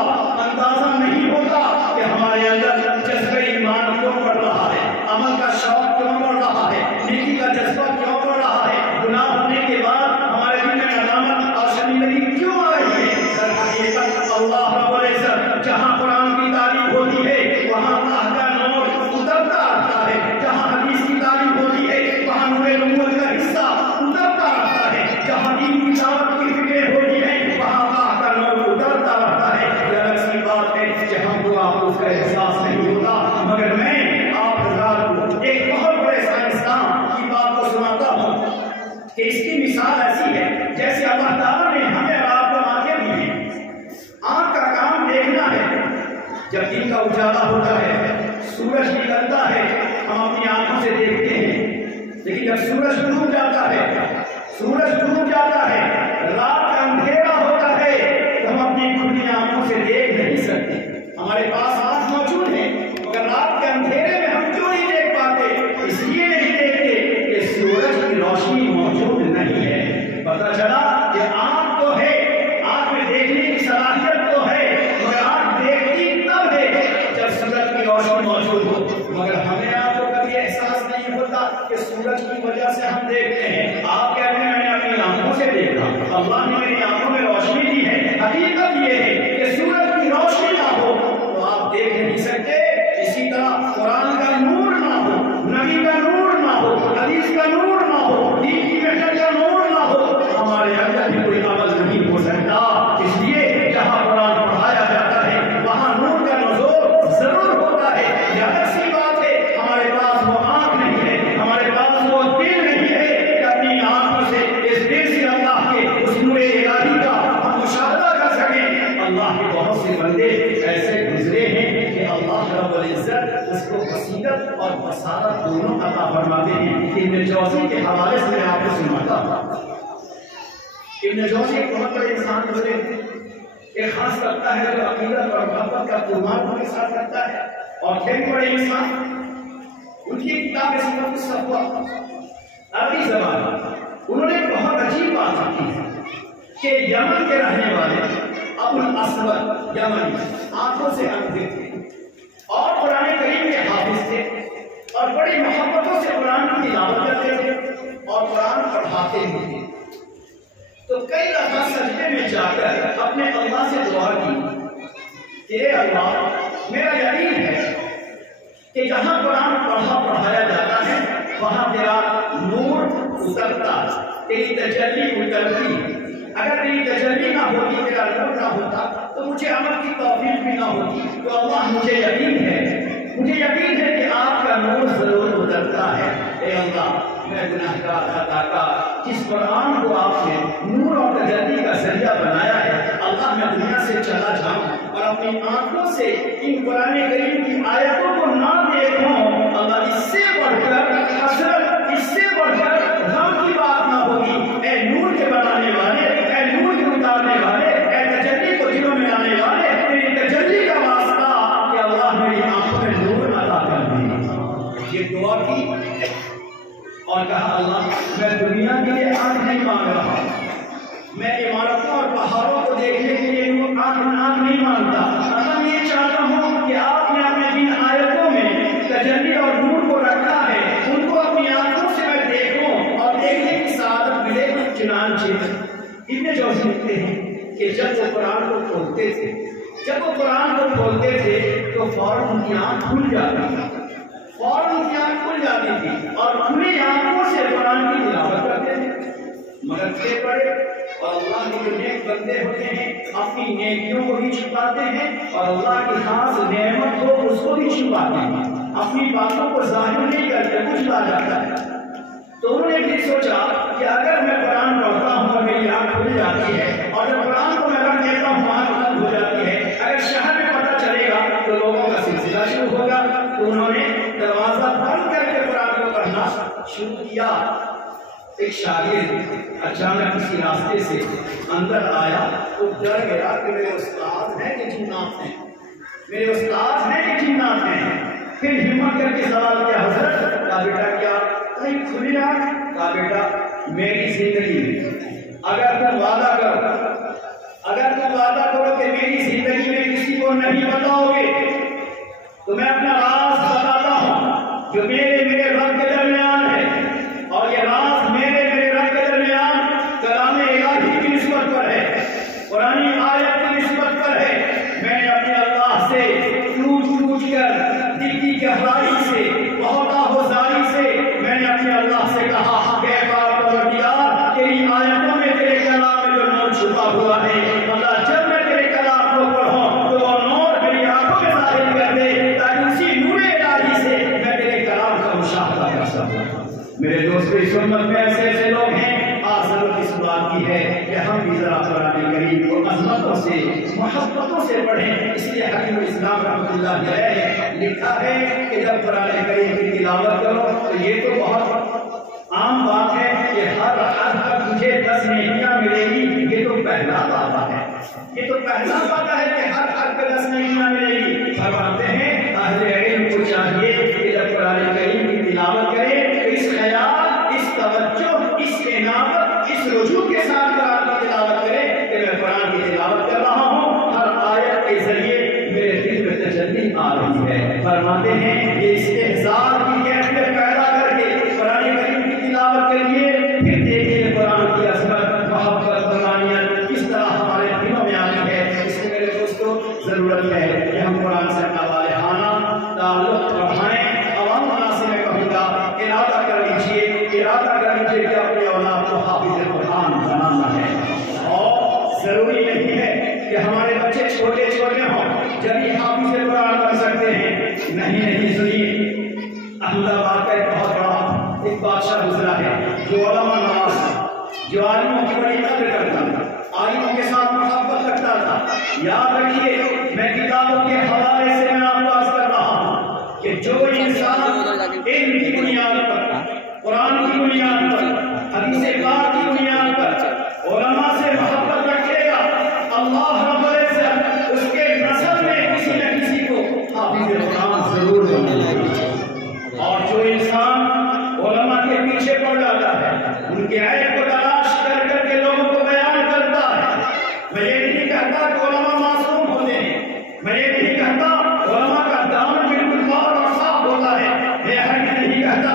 اندازہ نہیں ہوتا کہ ہمارے اندر جذبہ ایمان کیوں بڑھ رہا ہے، عمل کا شوق کیوں بڑھ رہا ہے، نیکی کا جذبہ کیوں بڑھ رہا ہے، گناہ ہونے کے بعد ہمارے دل میں ندامت اور شرمندگی کیوں آ رہی ہے. در حقیقت اللہ رب العزت جہاں قرآن کی تعلیم ہوتی ہے وہاں اللہ کا نور اترتا رہتا ہے، جہاں حدیث کی تعلیم ہوتی ہے وہاں نور نبوت کا حصہ اترتا رہتا ہے، جہاں دین کی دعوت کی فکر ہوتی ہے وہاں اللہ کا نور اترتا رہتا ہے. یہ الگ سی بات ہے کہ ہم کو آپ کو اس کا احساس نہیں ہوتا. مگر میں آپ حضرات کو ایک بہت بڑے سائنسدان کی بات کو سناتا ہوں کہ اس کی مثال ایسی ہے جیسے اللہ تعالیٰ نے ہمیں اور آپ کو آنکھیں دی ہیں. آنکھ کا کام دیکھنا ہے. جب دن کا اجالا ہوتا ہے، سورج نکلتا ہے، ہم اپنی آنکھوں سے دیکھتے ہیں. لیکن جب سورج ڈوب جاتا ہے، رات کا اندھیرا ہوتا ہے تو ہم اپنی کھلی آنکھوں سے دیکھ نہیں سکتے. ہمارے پاس آنکھ موجود ہے مگر رات کے اندھیرے میں ہم کیوں نہیں دیکھ پاتے؟ اس لیے نہیں دیکھتے کہ سورج کی روشنی موجود نہیں ہے. پتہ چلا کہ آنکھ تو ہے، آنکھ میں دیکھنے کی صلاحیت تو ہے، مگر آنکھ دیکھتی تب ہے جب سورج کی روشنی موجود ہو. مگر ہمیں آپ کو کبھی احساس نہیں ہوتا کہ سورج کی وجہ سے ہم دیکھتے ہیں. آپ کہتے ہیں میں نے اپنی آنکھوں سے دیکھا، اللہ نے میری آنکھوں میں روشنی اس کو بصیرت اور بصارت دونوں عطا فرماتے ہیں۔ ابن جوزی کے حوالے سے میں آپ کو سناتا ہوں۔ ابن جوزی ایک بہت بڑے انسان ہوتے ہیں، ایک خاص کرتا ہے جو عقیدت اور محبت کا قربان ان کے ساتھ کرتا ہے، اور پھر بڑے انسان ان کی کتاب سیرت الصفوہ عربی زبان، انہوں نے بہت عجیب بات کی ہے کہ یمن کے رہنے والے ابو الاسود یمنی آنکھوں سے اندھے تھے اور قرآن کریم کے حافظ تھے اور بڑی محبتوں سے قرآن کی تلاوت کرتے تھے اور قرآن پڑھاتے بھی تھے۔ تو کئی دفعہ سجدے میں جا کر اپنے اللہ سے دعا کی کہ اے اللہ، میرا یقین ہے کہ جہاں قرآن پڑھایا جاتا ہے وہاں تیرا نور اترتا، تیری تجلی اترتی، اگر تیری تجلی نہ ہوتی، تیرا نور نہ ہوتا تو مجھے عمل کی توفیق بھی نہ ہوتی۔ تو اللہ مجھے یقین ہے کہ آپ کا نور ضرور اترتا ہے۔ اے اللہ، میں گناہگار خطا کار، جس قرآن کو آپ نے نور اور تجلی کا ذریعہ بنایا ہے، اللہ میں دنیا سے چلا جاؤں اور اپنی آنکھوں سے ان قرآن کریم کی آیتوں کو نہ دیکھوں۔ اللہ، اس سے بڑھ کر حسرت، اس سے بڑھ کر غم کی بات نہ ہوگی۔ اے نور کے بنانے والے، اے نور کے اتارنے والے، اے تجلی کو دلوں میں لانے والے، تیری تجلی کا واسطہ کہ اللہ میری آنکھوں میں نور عطا کر دے۔ یہ دعا کی اور کہا اللہ، میں دنیا کے لیے آنکھ نہیں مانگ رہا، میں عمارتوں اور پہاڑوں کو دیکھنے کے لیے وہ آنکھ نہیں مانگتا۔ اللہ، میں یہ چاہتا ہوں کہ آپ نے اپنے ان آیتوں میں تجلی اور نور کو رکھا ہے، ان کو اپنی آنکھوں سے میں دیکھوں اور دیکھنے کی سعادت ملے۔ چنانچہ ابن جوزی لکھتے ہیں کہ جب وہ قرآن کو کھولتے تھے تو فوراً ان کی آنکھ کھل جاتی تھی اور کھلی آنکھوں سے قرآن کی تلاوت کرتے تھے، مگر تھے پڑے اور اللہ کے جو نیک بندے ہوتے ہیں اپنی نیکیوں کو بھی چھپاتے ہیں اور اللہ کی خاص نعمت ہو اس کو بھی چھپاتے ہیں، اپنی باتوں کو ظاہر نہیں کرتے، کچھ آ جاتا ہے۔ تو انہوں نے پھر سوچا کہ اگر میں قرآن پڑھتا ہوں اور میری آنکھ کھل جاتی ہے اور جب قرآن کو میں رکھ دیتا ہوں آنکھ بند ہو جاتی ہے، اگر شہر میں پتہ چلے گا تو لوگوں کا سلسلہ شروع ہوگا۔ تو انہوں نے دروازہ بند کر کے قرآن کو پڑھنا شروع کیا۔ ایک شاگرد اچانک کسی راستے سے اندر آیا، وہ ڈر گیا کہ میرے استاد ہیں کہ جنات ہیں، پھر ہمت کر کے سوال کیا، حضرت، کہا بیٹا کیا کہیں کھلی آنکھ؟ کہا بیٹا میری زندگی میں اگر تم وعدہ کرو کہ میری زندگی میں کسی کو نہیں بتاؤ گے تو میں اپنا راز بتاتا ہوں جو میرے رب کے درمیان ہے، اور یہ راز میرے رب کے درمیان کلام الہی کی نسبت پر ہے، قرآن آیت کی نسبت پر ہے۔ میں نے اپنے اللہ سے ٹوٹ کر دل کی گہرائی سے بہت آہوزاری سے میں نے اپنے اللہ سے کہا کہ اے پروردگار، تیری آیتوں میں تیرے کلام میں جو نور چھپا ہوا ہے، اللہ جب میں تیرے کلام کو پڑھوں تو وہ نور میری آنکھوں میں ظاہر کر دے تاکہ اسی نور الہی سے میں تیرے کلام کا مشاہدہ کر سکوں۔ میرے دوستو، اس امت میں ایسے لوگ ہیں، ضرورت اس بات کی ہے کہ ہم بھی ذرا قرآن کریم کو عظمتوں سے محبتوں سے پڑھیں۔ اس لیے حکیم الاسلام رحمۃ اللہ علیہ نے لکھا ہے کہ جب قرآن کریم کی تلاوت کرو تو یہ تو بہت عام بات ہے کہ ہر حرف پر تجھے 10 نیکیاں ملے گی، یہ تو پہلا وعدہ ہے، یہ تو پہلا وعدہ ہے کہ ہر حرف پر 10 نیکیاں ملے گی۔ فرماتے ہیں اہل علم کو چاہیے کہ جب قرآن کریم کی تلاوت کرے تو اس خیال، اس توجہ، اس عنایت، اس رجوع کے ساتھ قرآن کی تلاوت کرے کہ میں قرآن کی تلاوت کر رہا ہوں، ہر آیت کے ذریعے میرے دل میں تجلی آ رہی ہے۔ فرماتے ہیں یہ استحضار کی کیفیت پیدا کر کے قرآن کریم کی تلاوت کریے، پھر دیکھیے قرآن کی عظمت، محبت، قرآنیت کس طرح ہمارے دلوں میں آتی ہے۔ اس لیے میرے دوستو، ضرورت ہے کہ ہم قرآن سے اپنا والہانہ تعلق بڑھائیں۔ عوام مناسب میں کہوں گا، ارادہ کر لیجیے کہ اپنی اولاد کو حافظ قرآن بنانا ہے، اور ضروری نہیں ہے کہ ہمارے بچے چھوٹے ہوں جب یہ حافظ قرآن بن سکتے ہیں۔ نہیں، سنیے، احمد آباد کا ایک بہت بڑا ایک بادشاہ گزرا ہے جو علماء نواز تھا، جو عالموں کی بڑی قدر کرتا تھا، عالموں کے ساتھ محبت رکھتا تھا۔ یاد رکھیے، میں کتابوں کے حوالے سے میں آپ کو عرض کر رہا ہوں کہ جو انسان علم کی بنیاد پر، قرآن کی بنیاد پر، حدیث پاک کی بنیاد پر علماء سے محبت رکھے گا، اللہ رب العزت اس کے نسل میں کسی نہ کسی کو حافظ قرآن ضرور بنائے گا۔ اور جو انسان علماء کے پیچھے پڑ جاتا ہے، ان کے عیب کو تلاش کر کر کے لوگوں کو بیان کرتا ہے، میں یہ نہیں کہتا کہ علماء معصوم ہوتے ہیں، میں یہ نہیں کہتا علماء کا دامن بالکل پاک اور صاف ہوتا ہے، میں ہرگز نہیں کہتا،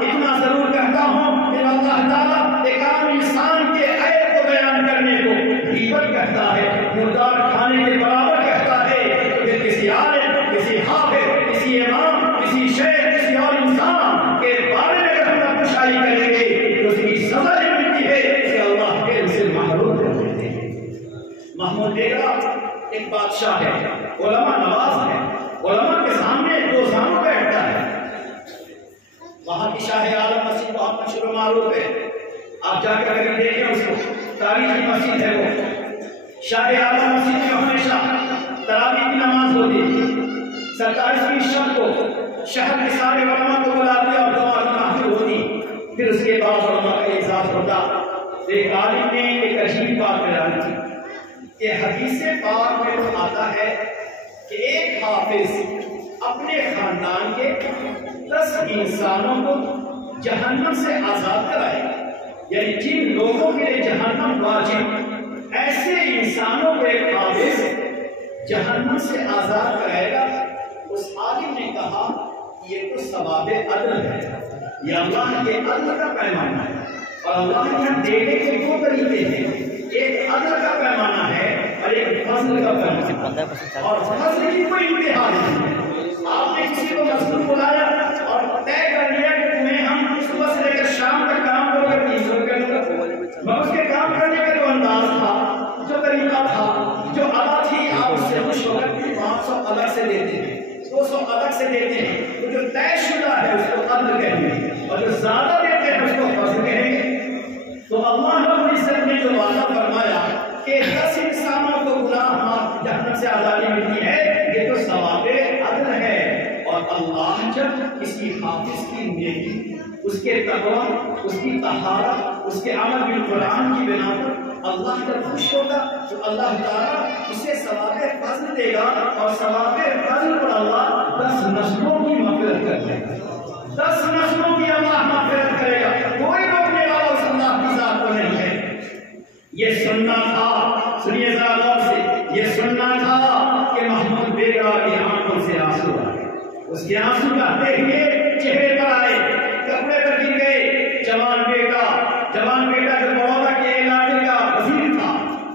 اتنا ضرور کہتا ہوں کہ اللہ تعالیٰ ایک عام انسان کے عیب کو بیان کرنے کو غیبت کہتا ہے، مردار کھانے کے برابر کہتا ہے۔ کہ کسی عالم، کسی حافظ، کسی امام، کسی شیخ، کسی اور انسان کے بارے میں اگر ہم پرشائی کریں گے تو اس کی سزا یہ ملتی ہے کہ اللہ کے سے محروم کر دیتے ہیں۔ محمود بیگڑا ایک بادشاہ ہے، علماء نواز ہے، علماء کے سامنے دو زانوں بیٹھتا ہے۔ وہاں کی شاہ عالم مسجد بہت مشہور و معروف ہے، آپ جا کر کبھی دیکھیں اس کو، تاریخی مسجد ہے وہ۔ شاہ عالم مسجد میں ہمیشہ تراویح کی نماز ہوتی ہے، 27ویں شب کو شہر کے سارے علماء کو بلاتے اور دعا کی محفل ہوتی، پھر اس کے بعد علماء کا اعزاز ہوتا۔ ایک عالم نے ایک عجیب بات بیان کی کہ حدیث پاک میں تو آتا ہے کہ ایک حافظ اپنے خاندان کے 10 انسانوں کو جہنم سے آزاد کرائے، یعنی جن لوگوں کے لیے جہنم واجب، ایسے انسانوں کو ایک حافظ جہنم سے آزاد کرائے گا۔ اس عالم نے کہا یہ تو ثواب عدل ہے، یہ اللہ کے عدل کا پیمانہ ہے، اور اللہ کے یہاں دینے کے دو طریقے ہیں، ایک عدل کا پیمانہ ہے اور ایک فضل کا پیمانہ ہے، اور فضل کی کوئی انتہا نہیں ہے۔ آپ نے کسی کو مظلوم بلایا اور طے کر لیا کہ تمہیں ہم صبح سے لے کر شام تک کام کرو گے 300 روپے دوں گا، اس کے کام کرنے کا جو انداز تھا، جو طریقہ تھا، جو ادا تھی، آپ اس سے خوش ہو کر 500 الگ سے دیتے ہیں، 200 الگ سے دیتے ہیں، تو جو طے شدہ ہے اس کو عدل کہیں گے، اور جو زیادہ دیتے ہیں اس کو فضل کہیں گے۔ تو اللہ رب العزت نے جو وعدہ فرمایا کہ 10 انسانوں کو گناہ معاف، جہنم سے آزادی ملتی ہے، یہ تو ثواب عدل ہے۔ اور اللہ جب کسی حافظ کی نیکی، اس کے تقوی، اس کی طہارت، اس کے عمل بالقرآن کی بنا پر اللہ جب خوش ہوگا تو اللہ تعالیٰ اسے ثواب فضل دے گا، اور ثواب فضل پر اللہ 10 نسلوں کی مغفرت کر دے گا، 10 نسلوں کی اللہ مغفرت کرے گا، کوئی روکنے والا اس اللہ کی ذات کو نہیں ہے۔ یہ سننا تھا، سنیے ذرا غور سے، یہ سننا تھا کہ محمود بیگڑا کی آنکھوں سے آنسو آئے، اس کے آنسو بہتے ہوئے چہرے پر آئے، کپڑے پر گر گئے۔ جوان بیٹا جو بڑودہ کے علاقے کا وزیر تھا،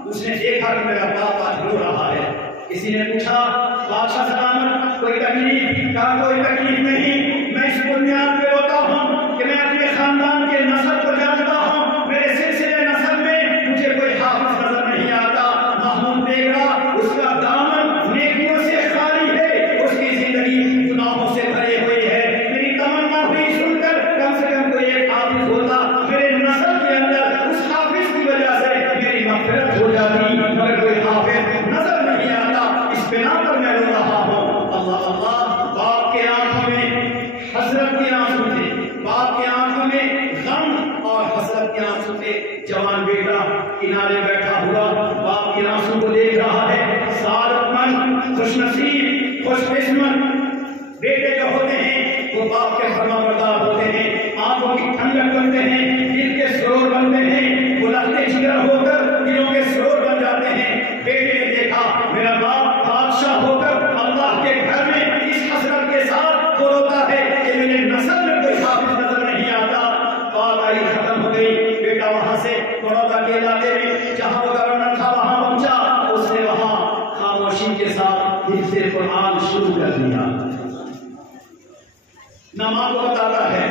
اس نے دیکھا کہ میرا باپ آج رو رہا ہے۔ کسی نے پوچھا بادشاہ سلامت کوئی تکلیف؟ کہا کوئی تکلیف نہیں، میں اس بنیاد پہ روتا ہوں کہ میں اپنے خاندان کے نسل کو جانتا ہوں، میرے سلسلے نسل میں مجھے کوئی حافظ نظر نہیں آتا۔ محمود بیگڑا اس کا دامن نیکیوں سے خالی ہے، اس کی زندگی گناہوں سے بھری ہوئی ہے۔ میری تمنا ہوئی سن کر کم سے کم کوئی ایک حافظ ہوتا، میرے نسل کے اندر اس حافظ کی وجہ سے میری مغفرت ہو جاتی، مگر کوئی حافظ نظر نہیں آتا، اس بنا پر میں رو رہا ہوں۔ اللہ اللہ، باپ کے آنکھوں میں حسرت کے آنسو تھے، باپ کے آنکھوں میں غم اور حسرت کے آنسو تھے۔ جوان بیٹا کنارے بیٹھا ہوا باپ کے آنسو کو دیکھ رہا ہے۔ سعادت مند، خوش نصیب، خوش قسمت بیٹے جو ہوتے ہیں وہ باپ کے فرما بردار ہوتے ہیں، آنکھوں کی ٹھنڈک بنتے ہیں، دل کے سرور بنتے ہیں، وہ لگتے جگر ہو کر دلوں کے سرور بن جاتے ہیں۔ بیٹے نے دیکھا میرا باپ بادشاہ ہو کر اللہ کے گھر میں اس حسرت کے ساتھ وہ روتا ہے کہ میرے نسل میں کوئی حافظ نظر نہیں آتا۔ بات آئی ختم ہو گئی، بیٹا وہاں سے بڑودہ کے علاقے میں جہاں وہ گورنر تھا وہاں پہنچا، اس نے وہاں خاموشی کے ساتھ حفظ قرآن شروع کر دیا۔ نہ ماں کو بتاتا ہے،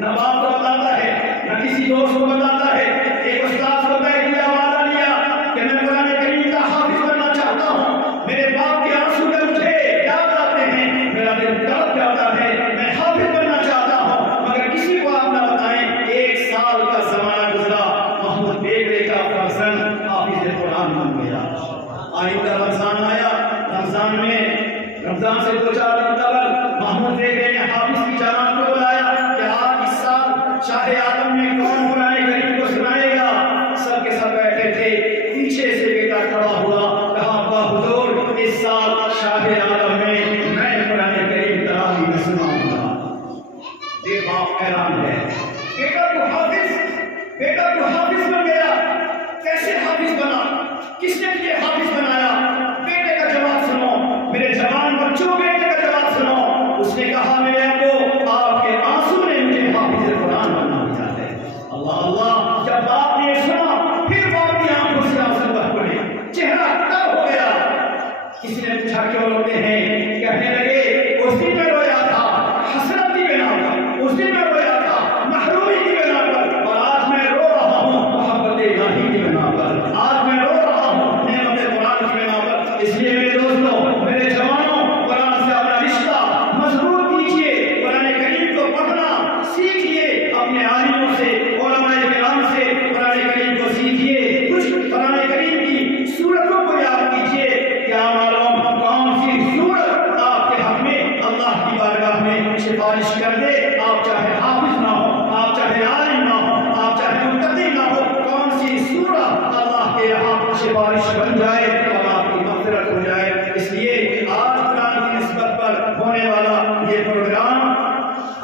نہ باپ کو بتاتا ہے، نہ کسی دوست کو بتاتا ہے۔ ایک استاد کو طے کیا، وعدہ لیا کہ میں قرآن کریم کا حافظ بننا چاہتا ہوں، میرے باپ کے آنسو میں مجھے یاد آتے ہیں، میرا دل تڑپ جاتا ہے، میں حافظ بننا چاہتا ہوں، مگر کسی کو آپ نہ بتائیں۔ 1 سال کا زمانہ گزرا، محمود بیگڑے کا فرزند حافظ قرآن بن گیا۔ آئندہ رمضان آیا، رمضان سے 2-4 دن قبل محمود بیگڑے کسی نے پوچھا کیوں روتے ہیں؟ کہنے لگے اس دن میں رویا تھا حسرت کی بنا پر، اس دن میں رویا تھا محرومی کی بنا پر، اور آج میں رو رہا ہوں محبت الہی کی بنا پر، آج میں رو رہا ہوں نعمت قرآن کی بنا پر۔ اس لیے میرے دوستوں، میرے جوانوں، قرآن سے اپنا رشتہ مضبوط کیجیے، قرآن کریم کو پڑھنا سیکھیے، اپنے عالموں سے، علماء کرام سے قرآن کریم کو سیکھیے، کچھ قرآن کریم کی سورتوں کو یاد کیجیے۔ کیا معلوم کون سی سورت آپ کے حق میں اللہ کی بارگاہ میں سفارش کر دے؟ آپ چاہے حافظ نہ ہو، آپ چاہے عالم نہ ہو، آپ چاہے متقی نہ ہو، کون سی سورت اللہ کے یہاں سفارش بن جائے اور آپ کی مغفرت ہو جائے۔ اس لیے آج قرآن کی نسبت پر ہونے والا یہ پروگرام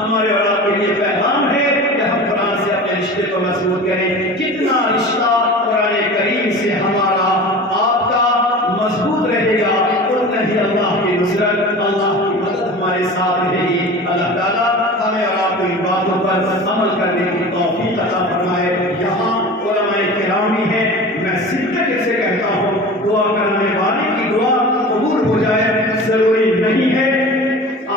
ہمارے اور آپ کے لیے پیغام ہے کہ ہم قرآن سے اپنے رشتے کو مضبوط کریں۔ جتنا رشتہ قرآن کریم سے ہمارا آپ کا مضبوط رہے گا، اتنا ہی اللہ کی نصرت، اللہ کی مدد ہمارے ساتھ رہے گی۔ اللہ تعالیٰ ہمیں اور آپ کو ان باتوں پر عمل کرنے کی توفیق عطا فرمائے۔ یہاں علماء کرام بھی ہیں، میں صدق سے کہتا ہوں دعا کرنے والے کی دعا قبول ہو جائے ضروری نہیں ہے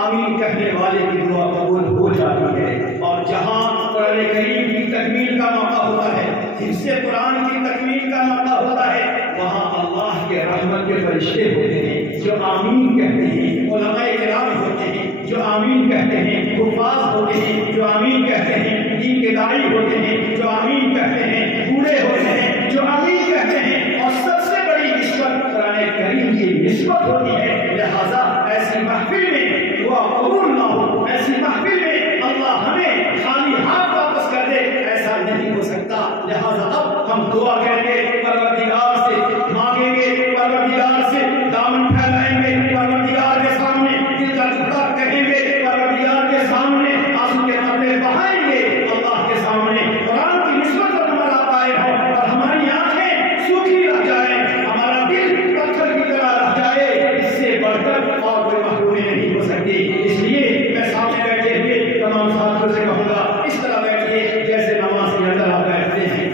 آمین کہنے والے کی دعا قبول ہو جاتی ہے۔ اور جہاں قرآن کریم کی تکمیل کا موقع ہوتا ہے، حفظ قرآن کی تکمیل کا موقع ہوتا ہے، وہاں اللہ کے رحمت کے فرشتے ہوتے ہیں جو آمین کہتے ہیں، علماء کرام ہوتے ہیں جو آمین کہتے ہیں، حفاظ ہوتے ہیں جو آمین کہتے ہیں، دین کے داعی ہوتے ہیں جو آمین کہتے ہیں، بوڑھے ہوتے ہیں جو آمین کہتے ہیں، اور سب سے بڑی نسبت قرآن کریم کی نسبت ہوتی ہے۔ لہذا ایسی محفل میں دعا قبول نہ ہو، ایسی محفل میں اللہ ہمیں خالی ہاتھ واپس کر دے، ایسا نہیں ہو سکتا۔ لہذا اب ہم دعا کریں گے، پروردگار سے مانگیں گے، پروردگار سے دامن پھیلائیں گے، پروردگار کے سامنے دل کا ٹکڑا کہیں گے، پروردگار کے سامنے آنسو کے قطرے بہائیں گے، اللہ کے سامنے قرآن کی نسبت پر ہمارا قائم ہو اور ہماری آنکھیں سوکھی رہ جائیں، ہمارا دل پتھر کی طرح رہ جائے، اس سے بڑھ کر اور کوئی محرومی نہیں ہو سکتی۔ اس لیے میں سامنے بیٹھے ہوئے تمام ساتھیوں سے کہوں گا، اس طرح بیٹھیے جیسے نماز کے اندر آپ بیٹھتے ہیں۔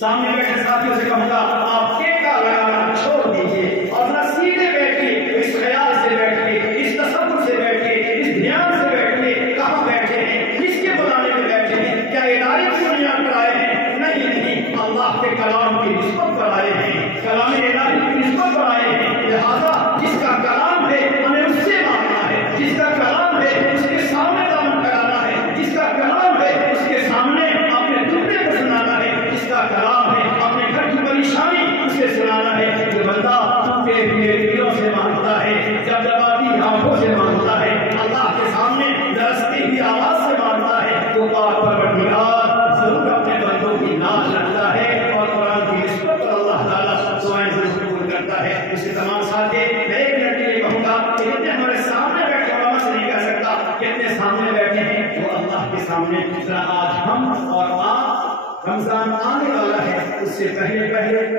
سامنے بیٹھے ساتھیوں سے کہوں گا آپ ٹیکا لگانا چھوڑ دیجیے اور نہ سیدھے بیٹھیے، اس خیال سے بیٹھیے، اس تصور سے بیٹھیے، اس دھیان سے بیٹھیے کہاں بیٹھے ہیں، کس کے بلانے میں بیٹھے ہیں، کیا ادارے کی بنیاد پر آئے ہیں؟ نہیں، اللہ کے کلام کی نسبت پر آئے ہیں، کلام الہی کی نسبت پر آئے ہیں۔ لہذا جس کا کلام ہے ہمیں اس سے مانگنا ہے، جس کا کلام ہے اس کے سامنے دامن پھیلانا ہے، جس کا کلام ہے اس کے سامنے اپنے ٹکڑے کو سنانا ہے، جس کا کلام ہے اپنے گھر کی پریشانی اسے سنانا ہے۔ جو بندہ ٹوٹے ہوئے دلوں سے مانگتا ہے، جبجباتی آنکھوں سے مانگتا ہے، اللہ کے سامنے درستی ہوئی آواز سے مانگتا ہے، وہ پاک پروردگار ضرور اپنے بندوں کی لاج رکھتا ہے اور قرآن کی نسبت پر اللہ تعالیٰ دعائیں ضرور قبول کرتا ہے۔ اس کے تمام ساتھی میں ایک منٹ کے لیے کہوں گا کہ جتنے ہمارے سامنے بیٹھے علماء سے نہیں کہہ سکتا، کتنے سامنے بیٹھے ہیں وہ اللہ کے سامنے، ذرا آج ہم اور آپ رمضان آنے والا ہے، اس سے پہلے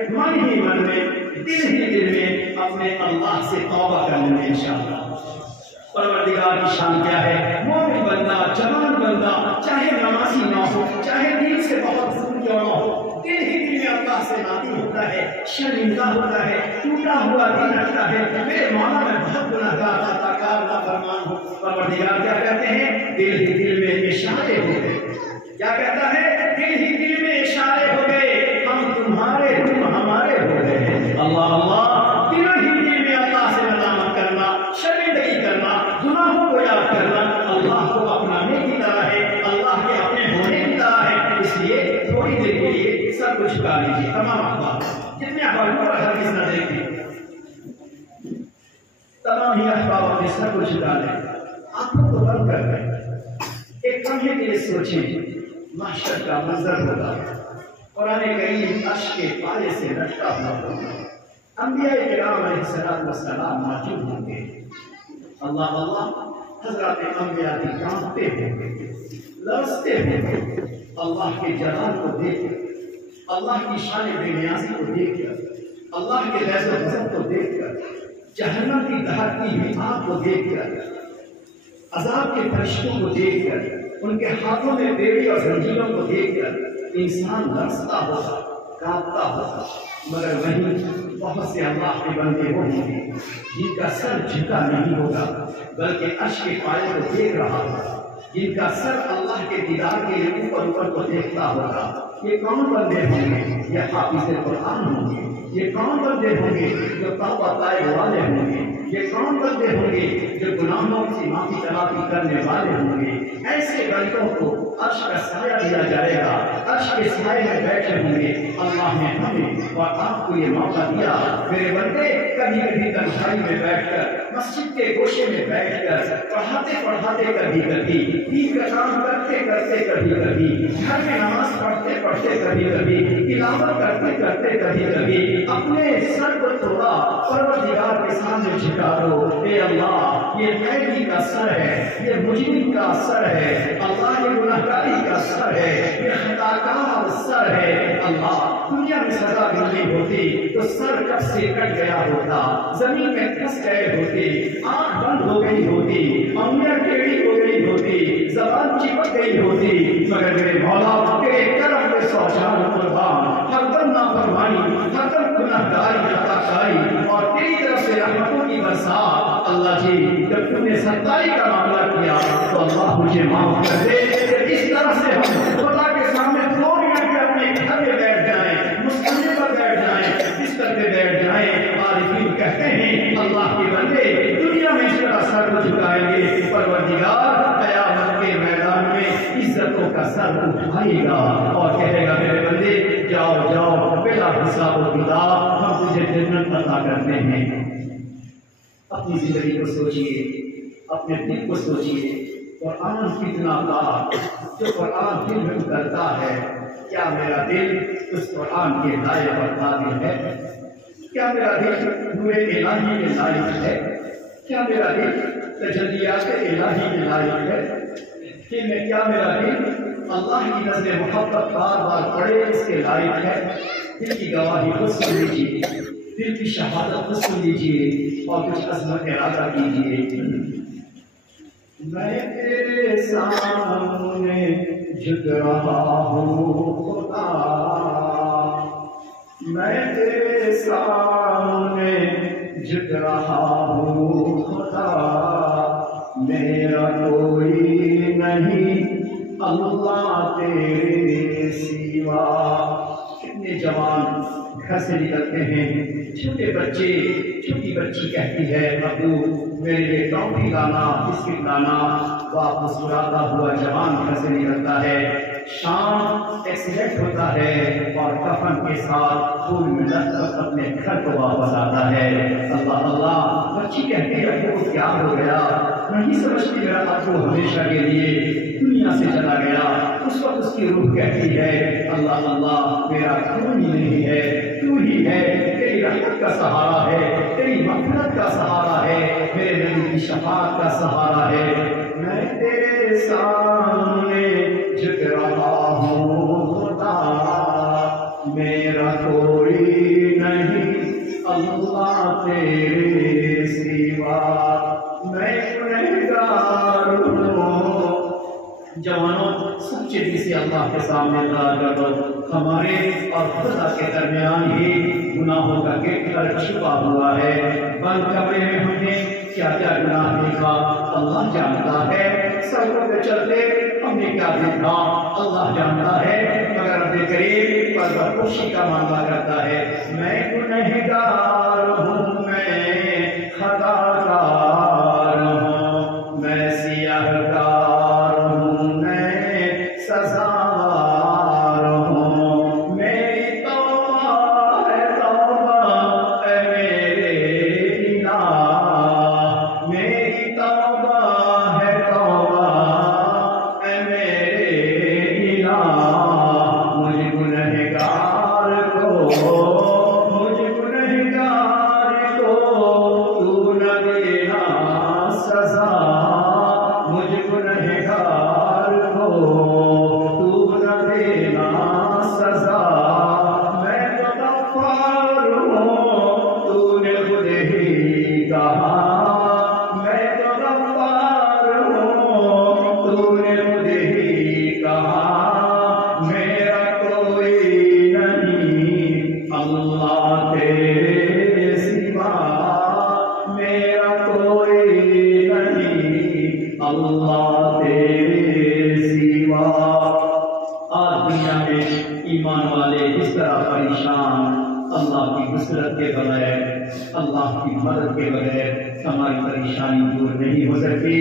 من ہی من میں، دل ہی دل میں اپنے اللہ سے توبہ کر لیں انشاءاللہ۔ پروردگار کی شان کیا ہے؟ مومن بندہ، جوان بندہ، چاہے نمازی نہ ہو، چاہے دین سے بہت دور کیوں نہ ہو، دل ہی دل میں اللہ سے نادی ہوتا ہے، شرمندہ ہوتا ہے، ٹوٹا ہوا دل رکھتا ہے، میرے مولا میں بہت گناہگار خطاکار نافرمان ہوں۔ پروردگار کیا کہتے ہیں؟ دل ہی دل میں اشارے ہو گئے۔ کیا کہتا ہے؟ دل ہی دل میں اشارے ہو گئے، ہم تمہارے تم ہمارے ہو گئے۔ اللہ اللہ، دل ہی دل میں اللہ سے ندامت کرنا، شرمندگی کرنا، گناہوں کو یاد کرنا اللہ کو اپنانے کی طرح ہے، اللہ کے اپنے ہونے کی طرح ہے۔ اس لیے تھوڑی دیر کے لیے سب کچھ چھپا لیجیے، تمام اخبار جتنے اخبار پر ہر کس نہ دیکھیں، تمام ہی اخبار اپنے سب کچھ چھپا لیں، آنکھوں کو بند کر دیں، ایک لمحے کے لیے سوچیں محشر کا منظر ہوگا، قرآن کریم عرش کے پائے سے لٹکا ہوا ہوگا، انبیاء کرام علیہ السلام موجود ہوں گے، اللہ اللہ حضرات انبیاء کی کانپتے ہوں گے، لرزتے ہوں گے، اللہ کے جلال کو دیکھ کر، اللہ کی شان بے نیازی کو دیکھ کر، اللہ کے غیظ و غضب کو دیکھ کر، جہنم کی دہکتی ہوئی آگ کو دیکھ کر، عذاب کے فرشتوں کو دیکھ کر، ان کے ہاتھوں میں بیڑی اور زنجیروں کو دیکھ کر انسان لرزتا ہوگا، کانپتا ہوگا، مگر وہیں بہت سے اللہ کے بندے وہ ہوں گے جن کا سر جھکا نہیں ہوگا بلکہ عرش کے پائے کو دیکھ رہا ہوگا، جن کا سر اللہ کے دیدار کے لیے اوپر کو دیکھتا ہوگا۔ یہ کون بندے ہوں گے؟ یہ حافظ قرآن ہوں گے۔ یہ کون بندے ہوں گے جو توبہ طائب والے ہوں گے؟ یہ کون بندے ہوں گے جو گناہوں سے معافی تلافی کرنے والے ہوں گے؟ ایسے بندوں کو عرش کا سایہ دیا جائے گا، عرش کے سائے میں بیٹھے ہوں گے۔ اللہ نے ہمیں اور آپ کو یہ موقع دیا میرے بندے، کبھی کبھی تنہائی میں بیٹھ کر، مسجد کے گوشے میں بیٹھ کر، پڑھاتے پڑھاتے کبھی کبھی، دین کا کام کرتے کرتے کبھی کبھی، گھر میں نماز پڑھتے پڑھتے کبھی کبھی، تلاوت کرتے کرتے کبھی کبھی اپنے سر کو تھوڑا پروردگار کے سامنے جھکا دو۔ اے اللہ، یہ قیدی کا سر ہے، یہ مجرم کا سر ہے، اللہ یہ گناہگاری کا سر ہے، یہ خطاکار سر ہے۔ اللہ، دنیا میں سزا ملی ہوتی تو سر کب سے کٹ گیا ہوتا، زمین میں پھنس گئے ہوتے، آنکھ بند ہو گئی ہوتی، انگلیاں ٹیڑھی ہو گئی ہوتی، زبان چپک گئی ہوتی، مگر میرے مولا تیرے کرم میں سو جان قربان، ہردم نافرمانی، ہردم گناہگاری، خطاکاری اور تیری طرف سے رحمتوں کی برسات۔ اللہ جی، جب تم نے ستائی کا معاملہ کیا تو اللہ مجھے معاف کر دے۔ اس طرح سے ہم خدا کے سامنے 2 منٹ میں اپنے گھر میں بیٹھ جائیں، مستقبل پر بیٹھ جائیں، بستر پہ بیٹھ جائیں۔ عارفین کہتے ہیں اللہ کے بندے دنیا میں اس طرح سر کو جھکائیں گے، پروردگار قیامت کے میدان میں عزتوں کا سر اٹھائے گا اور کہے گا میرے بندے جاؤ جاؤ، بلا حساب و کتاب ہم تجھے جنت عطا کرتے ہیں۔ اپنی زندگی کو سوچئے، اپنے دل کو سوچئے، قرآن کتنا پاک، جو قرآن دل میں اترتا ہے، کیا میرا دل اس قرآن کے لائق اور قابل ہے؟ کیا میرا دل نور الہی کے لائق ہے؟ کیا میرا دل تجلیات الہی کے لائق ہے؟ کیا میرا دل اللہ کی نظر محبت بار بار پڑھے اس کے لائق ہے؟ دل کی گواہی کو سن لیجیے، دل کی شہادت کو سن لیجیے اور کچھ عزم ارادہ کیجیے۔ میں تیرے سامنے جھک رہا ہوں خدا، میں تیرے سامنے جھک رہا ہوں خدا، میرا کوئی نہیں اللہ تیرے سوا۔ کتنے جوان گھر سے نکلتے ہیں، چھوٹے بچے، چھوٹی بچی کہتی ہے ابو میرے لیے ٹافی لانا، بسکٹ لانا، باپ مسکراتا ہوا جوان گھر سے نکلتا ہے۔ شام ایکسیڈنٹ ہوتا ہے اور کفن کے ساتھ خون میں لت کر اپنے گھر کو واپس آتا ہے۔ اللہ اللہ، بچی کہتی ہے ابو کیا ہو گیا؟ نہیں سمجھتی میرا ابو ہمیشہ کے لیے دنیا سے چلا گیا۔ اس وقت اس کی روح کہتی ہے اللہ اللہ، میرا خون ہی نہیں ہے، تو ہی ہے، تیری رحمت کا سہارا ہے، تیری مغفرت کا سہارا ہے، میرے نبی کی شفاعت کا سہارا ہے۔ میں تیرے سامنے جھک رہا ہوں خدا، میرا کوئی نہیں اللہ تیرے سوا، میں گنہگار ہوں۔ جوانوں، سچے دل سے اللہ کے سامنے دعا کر دو، ہمارے اور خدا کے درمیان ہی گناہوں کا گھر چھپا ہوا ہے۔ بند کمرے میں ہم نے کیا کیا گناہ دیکھا اللہ جانتا ہے، سڑکوں پہ چلتے ہم نے کیا دیکھا اللہ جانتا ہے، مگر رب کریم پردہ پوشی کا معاملہ کرتا ہے۔ میں گنہگار ہوں، میں خطا کار ہوں، میں سیاہ کار ہوں، میں سزاوار ہوں، میری توبہ ہے توبہ اے میرے الہ، میری توبہ ہے توبہ اے میرے الہ، مجھ گنہگار کو تو نہ دینا سزا، مجھ گنہگار کو تو نہ دینا سزا، میں تو غفار ہوں تو نے خود ہی کہا، میں تو غفار ہوں تو نے خود ہی کہا، میرا کوئی نہیں اللہ تیرے اللہ کی نصرت کے بغیر، اللہ کی مدد کے بغیر ہماری پریشانی دور نہیں ہو سکتی۔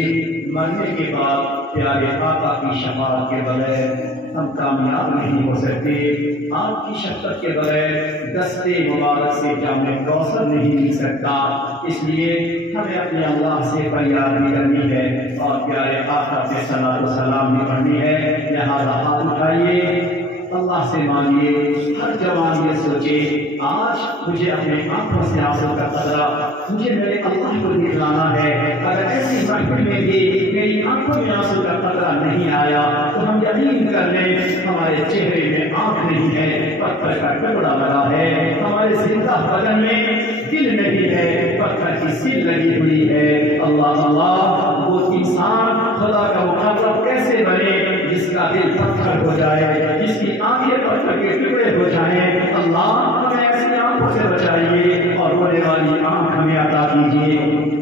مرنے کے بعد پیارے آقا کی شفاعت کے بغیر ہم کامیاب نہیں ہو سکتے۔ آپ کی شفقت کے بغیر دستے مبارک سے جام کوثر نہیں مل سکتا۔ اس لیے ہمیں اپنے اللہ سے فریاد بھی کرنی ہے اور پیارے آقا پہ صلاۃ و سلام بھی پڑھنی ہے۔ لہٰذا ہاتھ اٹھائیے، اللہ سے مانگیے۔ ہر جوان یہ سوچے آج مجھے اپنے آنکھوں سے آنسو کا قطرہ مجھے میرے اللہ کو دکھلانا ہے۔ اگر ایسی محفل میں بھی میری آنکھوں میں آنسو کا قطرہ نہیں آیا تو ہم یقین کر لیں ہمارے چہرے میں آنکھ نہیں ہے، پتھر کا ٹکڑا لگا ہے۔ ہمارے زندہ بدن میں دل نہیں ہے، پتھر کی سیل لگی ہوئی ہے۔ اللہ اللہ، وہ انسان خدا کا مخاطب کیسے بنے جس کا دل پتھر ہو جائے، جس کی آنکھیں پتھر کے ٹکڑے ہو جائیں۔ اللہ ہمیں ایسی آنکھوں سے بچائیے اور رونے والی آنکھ ہمیں عطا کیجیے۔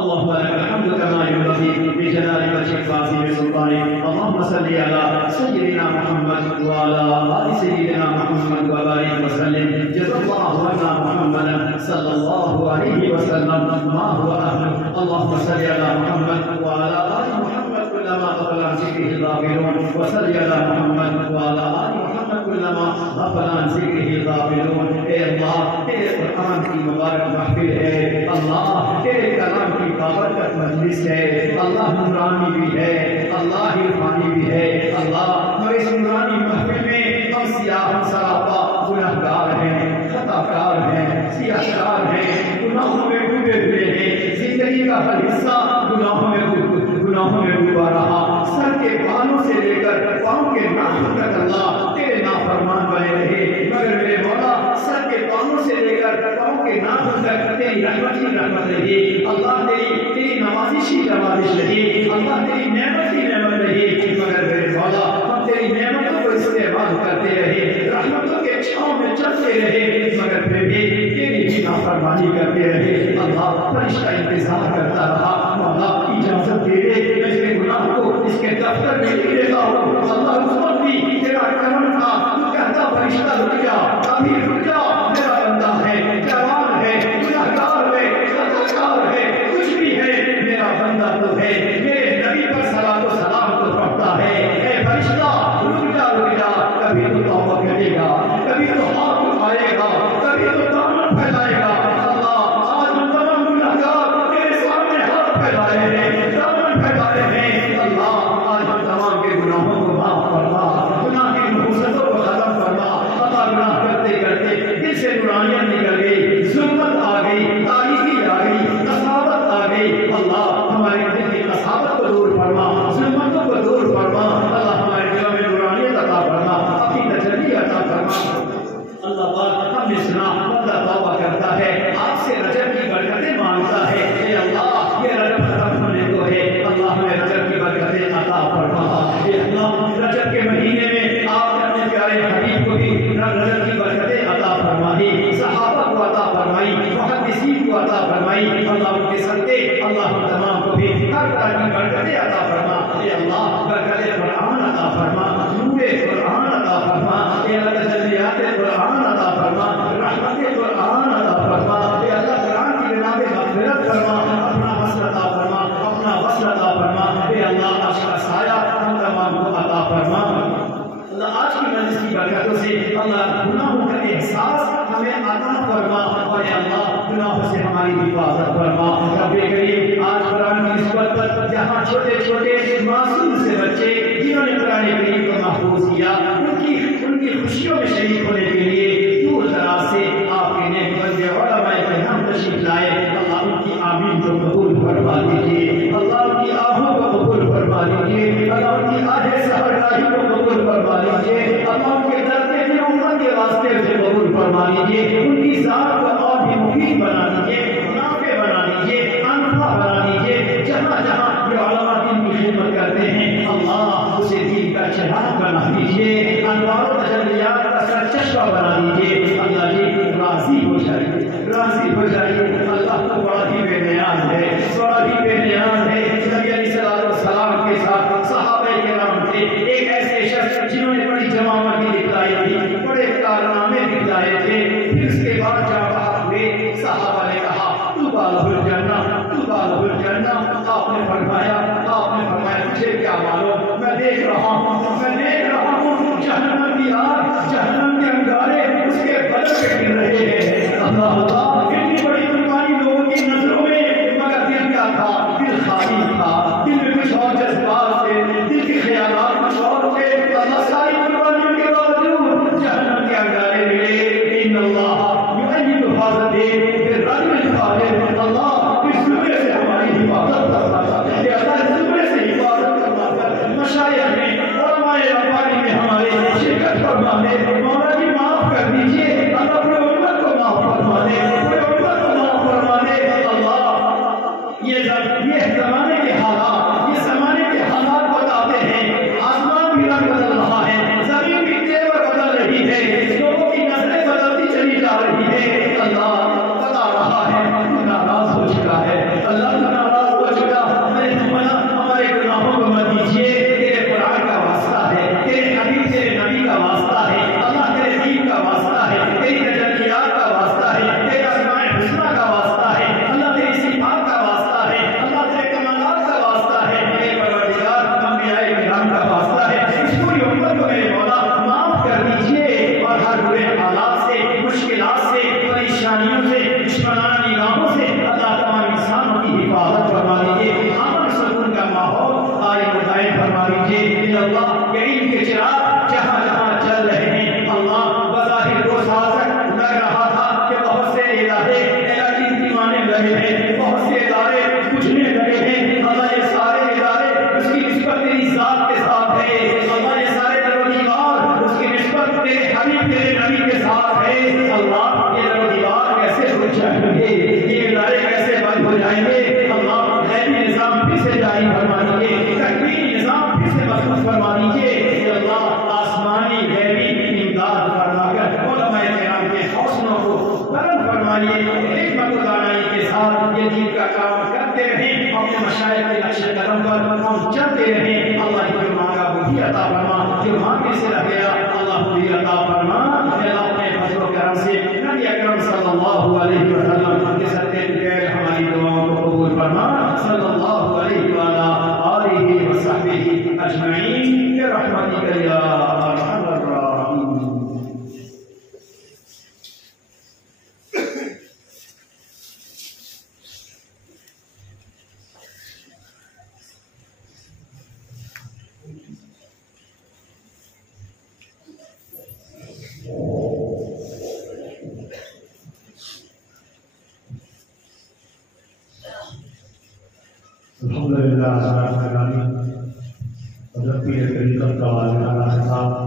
اللهم لك الحمد كما ينبغي لجلال وجهك وعظيم سلطانك۔ اللهم صل على سيدنا محمد وعلى آل سيدنا محمد وبارك وسلم۔ جزا الله عنا محمدا صلى الله عليه وسلم ما هو أهله۔ اللهم صل على محمد وعلى آل محمد كلما غفل عن ذكره الغافلون، وصل على محمد وعلى آل محمد كلما غفل عن ذكره الغافلون۔ اے اللہ، تیرے قرآن کی مبارک محفل ہے، اللہ تیرے کلام کی بابرکت مجلس ہے، اللہ نورانی بھی ہے، اللہ عرفانی بھی ہے۔ اللہ ہمارے اس نورانی محفل میں ہم سیاہ سراپا گنہگار ہیں، خطا کار ہیں، سیاہ شرار ہیں، گناہوں میں ڈوبے ہوئے ہیں۔ زندگی کا ہر حصہ گناہوں میں ڈوبا رہا، سر کے بالوں سے لے کر پاؤں کے ناخن تک اللہ تیرے نافرمان بنے رہے، مگر میرے مولا سر کے بالوں سے لے کر پاؤں کے ناخن تک تیری رحمت ہی رحمت رہی۔ اللہ تیری نوازش ہی نوازش رہی، اللہ تیری نعمت ہی نعمت رہی، مگر میرے مولا ہم تیری نعمتوں کو استعمال کرتے رہے، رحمتوں کے چھاؤں میں چلتے رہے، مگر پھر بھی تیری بھی نافرمانی کرتے رہے۔ اللہ فرشتہ انتظار کرتا رہا، مولا اجازت دے دے میں اس کے گناہ کو اس کے دفتر میں لکھ دیتا ہوں۔ اللہ اس وقت بھی تیرا کرم تھا، تو کہتا فرشتہ رک جا، ابھی رک جا، میرا بندہ ہے، جوان ہے، گنہگار ہے، خطاکار ہے، کچھ بھی ہے، میرا بندہ تو ہے، میرے نبی پر صلاۃ و سلام تو پڑھتا ہے۔ اے فرشتہ رک جا، کبھی تو توبہ کرے گا، کبھی تو ہاتھ اٹھائے گا، کبھی تو دامن پھیلائے گا۔ اللہ آج ہم تمام گنہگار تیرے سامنے ہاتھ پھیلائے ہیں، دامن پھیلائے ہیں۔ اللہ آج ہم تمام کے گناہوں کو معاف فرما، گناہ کی نحوستوں کو ختم فرما۔ اللہ گناہ کرتے کرتے دل سے نورانیت نکل گئی، ظلمت آ گئی، تاریکی آ گئی، قساوت آ گئی۔ اللہ ہمارے دل کی قساوت کو دور فرما، ظلمتوں کو دور فرما۔ اللہ ہمارے دلوں میں نورانیت عطا فرما، اپنی تجلی عطا فرما۔ اللہ پاک ہم نے سنا بندہ توبہ کرتا ہے، آپ سے رجب کی برکتیں مانگتا ہے۔ اے اللہ یہ رجب ختم ہونے کو ہے، اللہ ہمیں رجب کی برکتیں عطا فرما۔ اے اللہ رجب کے مہینے میں آپ نے اپنے پیارے حبیب کو بھی رجب کی برکتیں عطا فرمائی، صحابہ کو عطا فرمائی، محدثین کو عطا فرمائی۔ اللہ ان کے صدقے اللہ ہم تمام کو بھی ہر طرح کی برکتیں عطا فرما۔ اے اللہ برکت قرآن عطا فرما، نور قرآن عطا فرما، اے اللہ تجلیات قرآن عطا فرما، رحمت قرآن عطا فرما۔ اے اللہ قرآن کی بنا پہ مغفرت فرما، اپنا وصل عطا فرما، اپنا وصل عطا فرما۔ اے اللہ عرش کا سایہ ہم تمام کو عطا فرما۔ اللہ آج کی مجلس کی برکتوں سے اللہ گناہوں کا احساس ہمیں عطا فرما، اور اے اللہ گناہوں سے ہماری حفاظت فرما۔ رب کریم آج قرآن کی نسبت پر جہاں چھوٹے چھوٹے معصوم سے بچے جنہوں نے قرآن کریم کو محفوظ کیا، ان کی خوشیوں میں شریک ہونے کے لیے دور دراز سے آپ کے نیک بندے علماء کرام تشریف لائے، اللہ ان کی آمین کو قبول فرما دیجیے، اللہ ان کی آہوں کو قبول فرما دیجیے، اللہ ان کی آہ سحرگاہی کو قبول فرما دیجیے، اللہ ان کے درد کی امت کے واسطے سے قبول فرما دیجیے، ان کی ذات کو اور بھی مفید بنا دیجیے، نافع بنا دیجیے، انفع بنا دیجیے۔ جہاں جہاں یہ علماء دین کی خدمت کرتے ہیں اللہ اسے دین کا چراغ بنا دیجیے، انوار و تجلیات کا سرچشمہ آپ نے فرمایا مجھے کیا معلوم، میں دیکھ رہا ہوں جہنم کی آگ، جہنم کے انگارے اس کے بدن پہ گر رہے ہیں۔ اللہ اتنی بڑی قربانی لوگوں کی نظروں میں، مگر دل کیا تھا؟ دل خالی تھا، دل میں کچھ اور جذبات تھے، دل کے خیالات کچھ اور تھے۔ اللہ ساری قربانیوں کے باوجود جہنم کے انگارے ملے۔ ان اللہ یؤید حفاظته بالرجل الصالح، اللہ اس زمرے سے ہماری حفاظت کرتا ہے، کہ اللہ اس زمرے سے حفاظت کرتا ہے۔ مشائخ نے، علماء ربانی میں ہمارے شرکت فرمانے، مولا جی معاف کر دیجئے، اللہ پورے امت کو معاف فرمانے، پورے امت کو معاف فرمانے۔ اللہ یہ زمانے کے حالات، یہ زمانے کے حالات بتاتے ہیں، آسمان بھی رنگ بدل رہا ہے، زمین بھی تیور بدل رہی ہے، لوگوں کی نظریں بدلتی چلی جا رہی ہے۔ اللہ بتا رہا ہے تو ناراض ہو چکا ہے، اللہ تو ناراض ہو چکا۔ ہمارے گناہوں کو مت دیجیے، تیرے قرآن کا واسطہ ہے، تیرے حبیب تیرے نبی کا واسطہ ہے، اللہ تیرے دین کا واسطہ ہے، تیری تجلیات کا واسطہ ہے، تیرے اسماء الحسنی کا واسطہ ہے، اللہ تیری صفات کا واسطہ ہے، اللہ تیرے کمالات کا واسطہ ہے، اے پروردگار انبیاء کرام کا واسطہ ہے۔ اس پوری امت کو میرے مولا معاف کر دیجیے، اور ہر برے حالات سے، مشکلات سے، پریشانیوں سے، دشمنانہ نگاہوں سے اللہ تمام انسانوں کی حفاظت فرما دیجیے۔ امن سکون کا ماحول قائم فرما دیجیے۔ اللہ کے علم کے چراغ جہاں جہاں چل رہے ہیں، اللہ بظاہر کو سازک لگ رہا تھا کہ بہت سے ادارے الہی مانے لگے ہیں، بہت سے ادارے بجھنے لگے ہیں، اللہ یہ سارے ادارے اس کی نسبت تیری ذات کے ساتھ ہے، اللہ یہ سارے دیوار اس کی نسبت تیرے حبیب تیرے نبی کے ساتھ ہے۔ اللہ یہ دیوار کیسے ہو جائیں گے، یہ ادارے کیسے بند ہو جائیں گے؟ اللہ غیبی نظام پھر سے جاری فرما دیجیے، تکوینی نظام پھر سے مضبوط فرما دیجیے۔ اللہ آسمانی غیبی امداد فرما کر علماء کرام کے حوصلوں کو بلند فرمائیے، حکمت و دانائی کے ساتھ یہ دین کا کام کرتے رہیں، اپنے مشائخ کے نقش قدم پر ہم چلتے رہیں۔ اللہ جو مانگا وہ بھی عطا فرما، جو مانگنے سے رہ گیا اللہ وہ بھی عطا فرما۔ اللہ اپنے فضل و کرم سے نبی اکرم صلی اللہ علیہ وسلم کے صدقے بغیر ہماری دعاؤں کو قبول فرما۔ صلی اللہ علیہ وآلہ وصحبہ اجمعین برحمتک یا ارحم الراحمین۔ الحمدللہ حضرت پیر طریقت کا والا خطاب